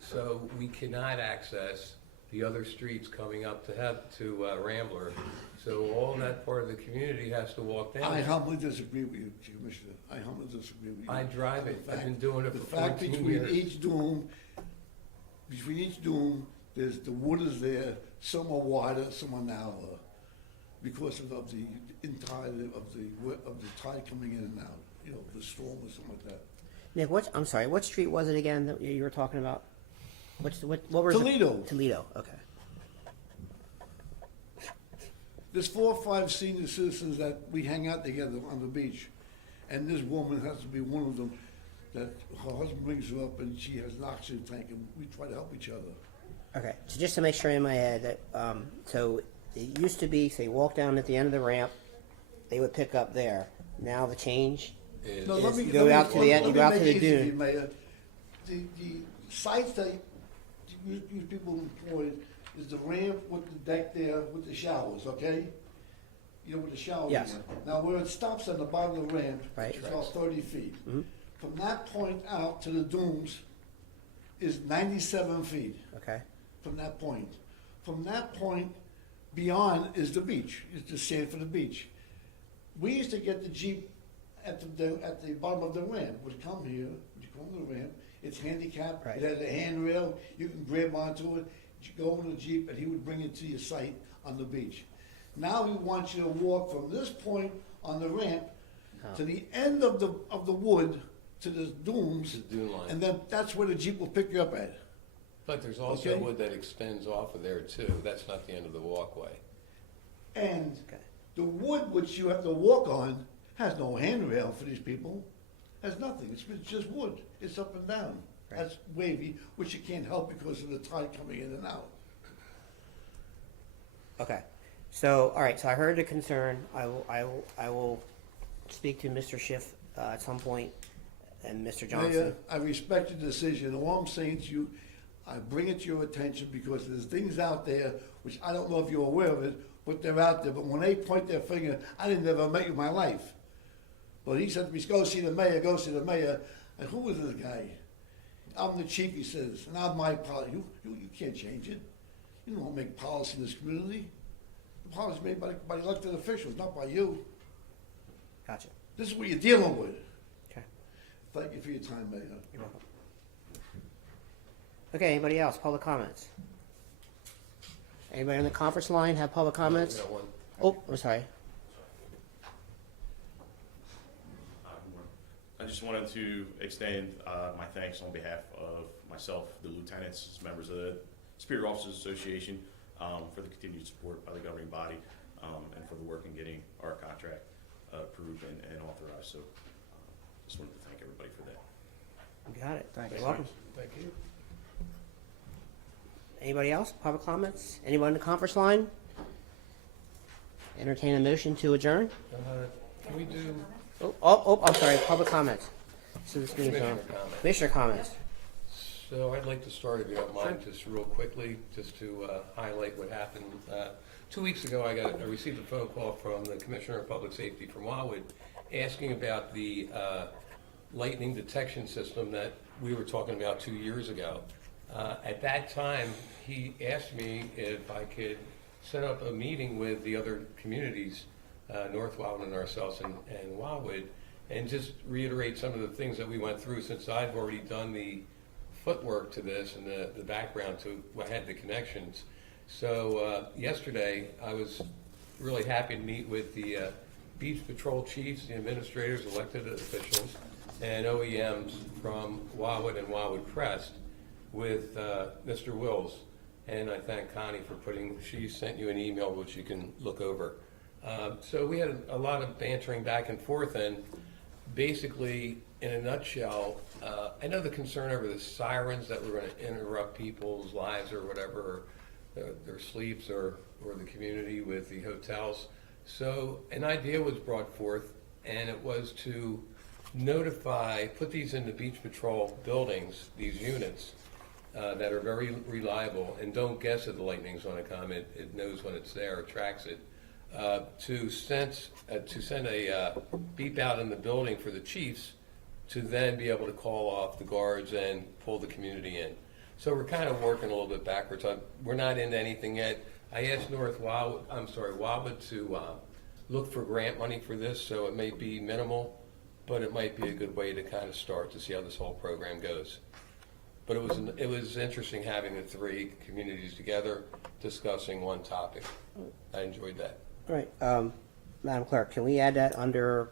so we cannot access the other streets coming up to Rambler. So all that part of the community has to walk down. I humbly disagree with you, Commissioner. I humbly disagree with you. I drive it. The I've been fact- doing it the for fact 14 between years. each doom, there's the wood is there. Some are wider, some are narrower, because of the entirety of the tide coming in and out. The storm or something like that. Nick, I'm sorry, what street was it again that you were talking about? What was Toledo. it? Toledo, okay. There's 4 or 5 senior citizens that we hang out together on the beach, and this woman has to be one of them. That her husband brings her up, and she has an oxygen tank, and we try to help each other. Okay, so just to make sure in my head that, so it used to be, say, walk down at the end of the ramp, they would pick up there. Now the change No, is let me- you go let me- out to the end, you let go me out to make the it easy for you, dune. Mayor. The sites that you people employed is the ramp with the deck there with the showers, okay? With the showers. Yes. there. Now, where it stops on the bottom of the ramp, Right. which is about 30 feet. Mhm. From that point out to the dooms is 97 feet. Okay, From that point. From that point beyond is the beach, it's the sand for the beach. We used to get the Jeep at the bottom of the ramp, would come here, you come to the ramp, it's handicapped, Right. it has a handrail, you can grab onto it, you go in the Jeep, and he would bring it to your site on the beach. Now he wants you to walk from this point on the ramp to the end of the wood, to the dooms, The dune line. and then that's where the Jeep will pick you up at. But there's also Okay. wood that extends off of there too. That's not the end of the walkway. And okay. the wood which you have to walk on has no handrail for these people. Has nothing. It's just wood. It's up and down. Right. That's wavy, which you can't help because of the tide coming in and out. Okay, so, all right, so I heard the concern. I will speak to Mr. Schiff at some point, and Mr. Johnson. Mayor, I respect your decision. All I'm saying to you, I bring it to your attention because there's things out there which I don't know if you're aware of it, but they're out there. But when they point their finger, I didn't ever met you in my life. But he said to me, go see the mayor, go see the mayor. And who was this guy? I'm the chief, he says, and I'm my policy. You can't change it. You don't make policy in this community. The policy is made by elected officials, not by you. Gotcha. This is what you're dealing with. Okay. Thank you for your time, Mayor. You're welcome. Okay, anybody else? Public comments? Anybody on the conference line have public comments? We got one. Oh, I'm sorry. I just wanted to extend my thanks on behalf of myself, the lieutenants, members of the Superior Officers Association, for the continued support by the governing body, and for the work in getting our contract approved and authorized. So just wanted to thank everybody for that. You got it. Thanks. You're welcome. Thank you. Anybody else? Public comments? Anyone in the conference line? Entertain a motion to adjourn? Can we do I'm sorry, public comments. So this meeting's on. Commissioner comments? Commissioner comments. So I'd like to start, if you don't mind, just real quickly, just to highlight what happened. 2 weeks ago, I received a phone call from the Commissioner of Public Safety from Wildwood asking about the lightning detection system that we were talking about 2 years ago. At that time, he asked me if I could set up a meeting with the other communities, North Wildwood and ourselves and Wildwood, and just reiterate some of the things that we went through, since I've already done the footwork to this and the background to what had the connections. So yesterday, I was really happy to meet with the Beach Patrol chiefs, the administrators, elected officials, and OEMs from Wildwood and Wildwood Crest with Mr. Wills. And I thank Connie for she sent you an email which you can look over. So we had a lot of bantering back and forth, and basically, in a nutshell, I know the concern over the sirens that were going to interrupt people's lives or whatever, their sleeps or the community with the hotels. So an idea was brought forth, and it was to put these in the Beach Patrol buildings, these units that are very reliable, and don't guess if the lightning's going to come. It knows when it's there, it tracks it. To send a beep out in the building for the chiefs to then be able to call off the guards and pull the community in. So we're kind of working a little bit backwards. We're not into anything yet. I asked Wildwood to look for grant money for this, so it may be minimal, but it might be a good way to kind of start to see how this whole program goes. But it was interesting having the three communities together discussing one topic. I enjoyed that. All right, Madam Clerk, can we add that under,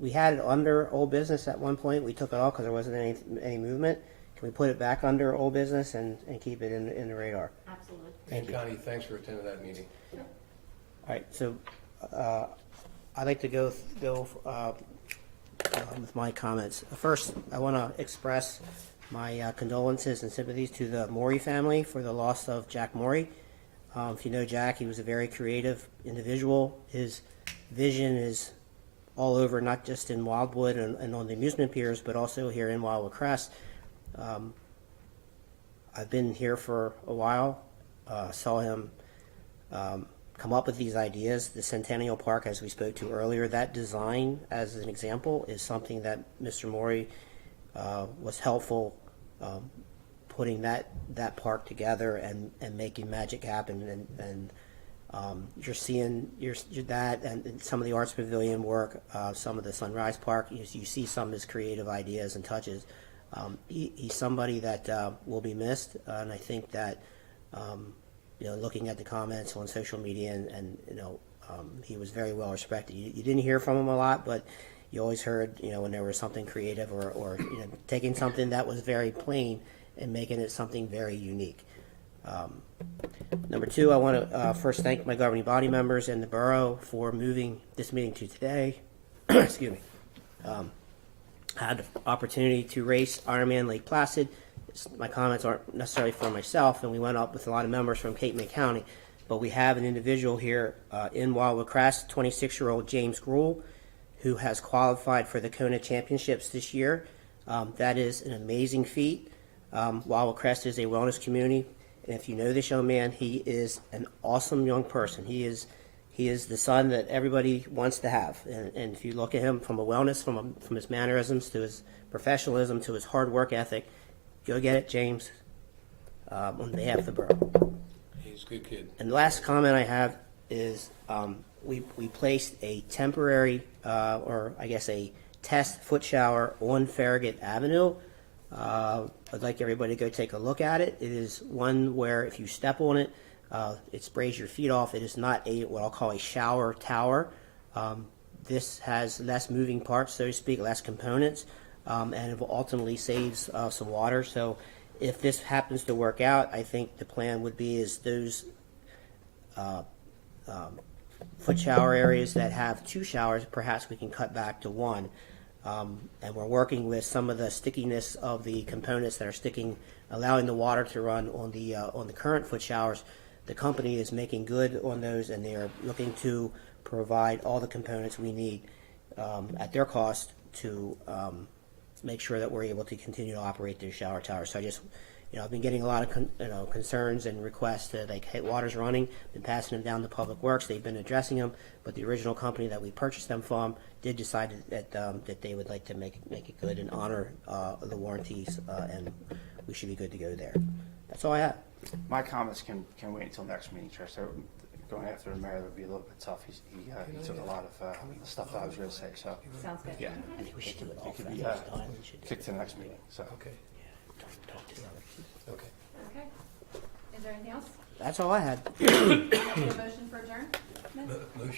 we had it under old business at one point. We took it off because there wasn't any movement. Can we put it back under old business and keep it in the radar? Absolutely. Thank you. Connie, thanks for attending that meeting. All right, so I'd like to go with my comments. First, I want to express my condolences and sympathies to the Morey family for the loss of Jack Morey. If you know Jack, he was a very creative individual. His vision is all over, not just in Wildwood and on the amusement piers, but also here in Wildwood Crest. I've been here for a while, saw him come up with these ideas. The Centennial Park, as we spoke to earlier, that design, as an example, is something that Mr. Morey was helpful putting that park together and making magic happen. And you're seeing that and some of the Arts Pavilion work, some of the Sunrise Park, you see some of his creative ideas and touches. He's somebody that will be missed, and I think that looking at the comments on social media and he was very well respected. You didn't hear from him a lot, but you always heard when there was something creative or taking something that was very plain and making it something very unique. Number two, I want to first thank my governing body members and the borough for moving this meeting to today. Excuse me. I had the opportunity to race Ironman Lake Placid. My comments aren't necessarily for myself, and we went up with a lot of members from Cape May County, but we have an individual here in Wildwood Crest, 26-year-old James Gruhl, who has qualified for the Kona Championships this year. That is an amazing feat. Wildwood Crest is a wellness community, and if you know this young man, he is an awesome young person. He is the son that everybody wants to have, and if you look at him from a wellness, from his mannerisms to his professionalism to his hard work ethic, go get it, James, on behalf of the borough. He's a good kid. And the last comment I have is we placed a temporary, or I guess a test foot shower on Farragut Avenue. I'd like everybody to go take a look at it. It is one where if you step on it, it sprays your feet off. It is not what I'll call a shower tower. This has less moving parts, so to speak, less components, and it ultimately saves some water. So if this happens to work out, I think the plan would be is those foot shower areas that have two showers, perhaps we can cut back to one. And we're working with some of the stickiness of the components that are sticking, allowing the water to run on the current foot showers. The company is making good on those, and they are looking to provide all the components we need at their cost to make sure that we're able to continue to operate those shower towers. So I just, I've been getting a lot of concerns and requests that, like, hey, water's running, been passing them down to Public Works, they've been addressing them, but the original company that we purchased them from did decide that they would like to make it good and honor the warranties, and we should be good to go there. That's all I have. My comments can wait until next meeting, Trish. So going after the mayor would be a little bit tough. He took a lot of the stuff that I was going to say. So Sounds good. yeah, I think we should do it all it for could that be next time. We should do kicked to the next meeting. So Okay, talk to the other people. okay. Okay. Is there anything else? That's all I had. Can I get a motion for adjourn? Motion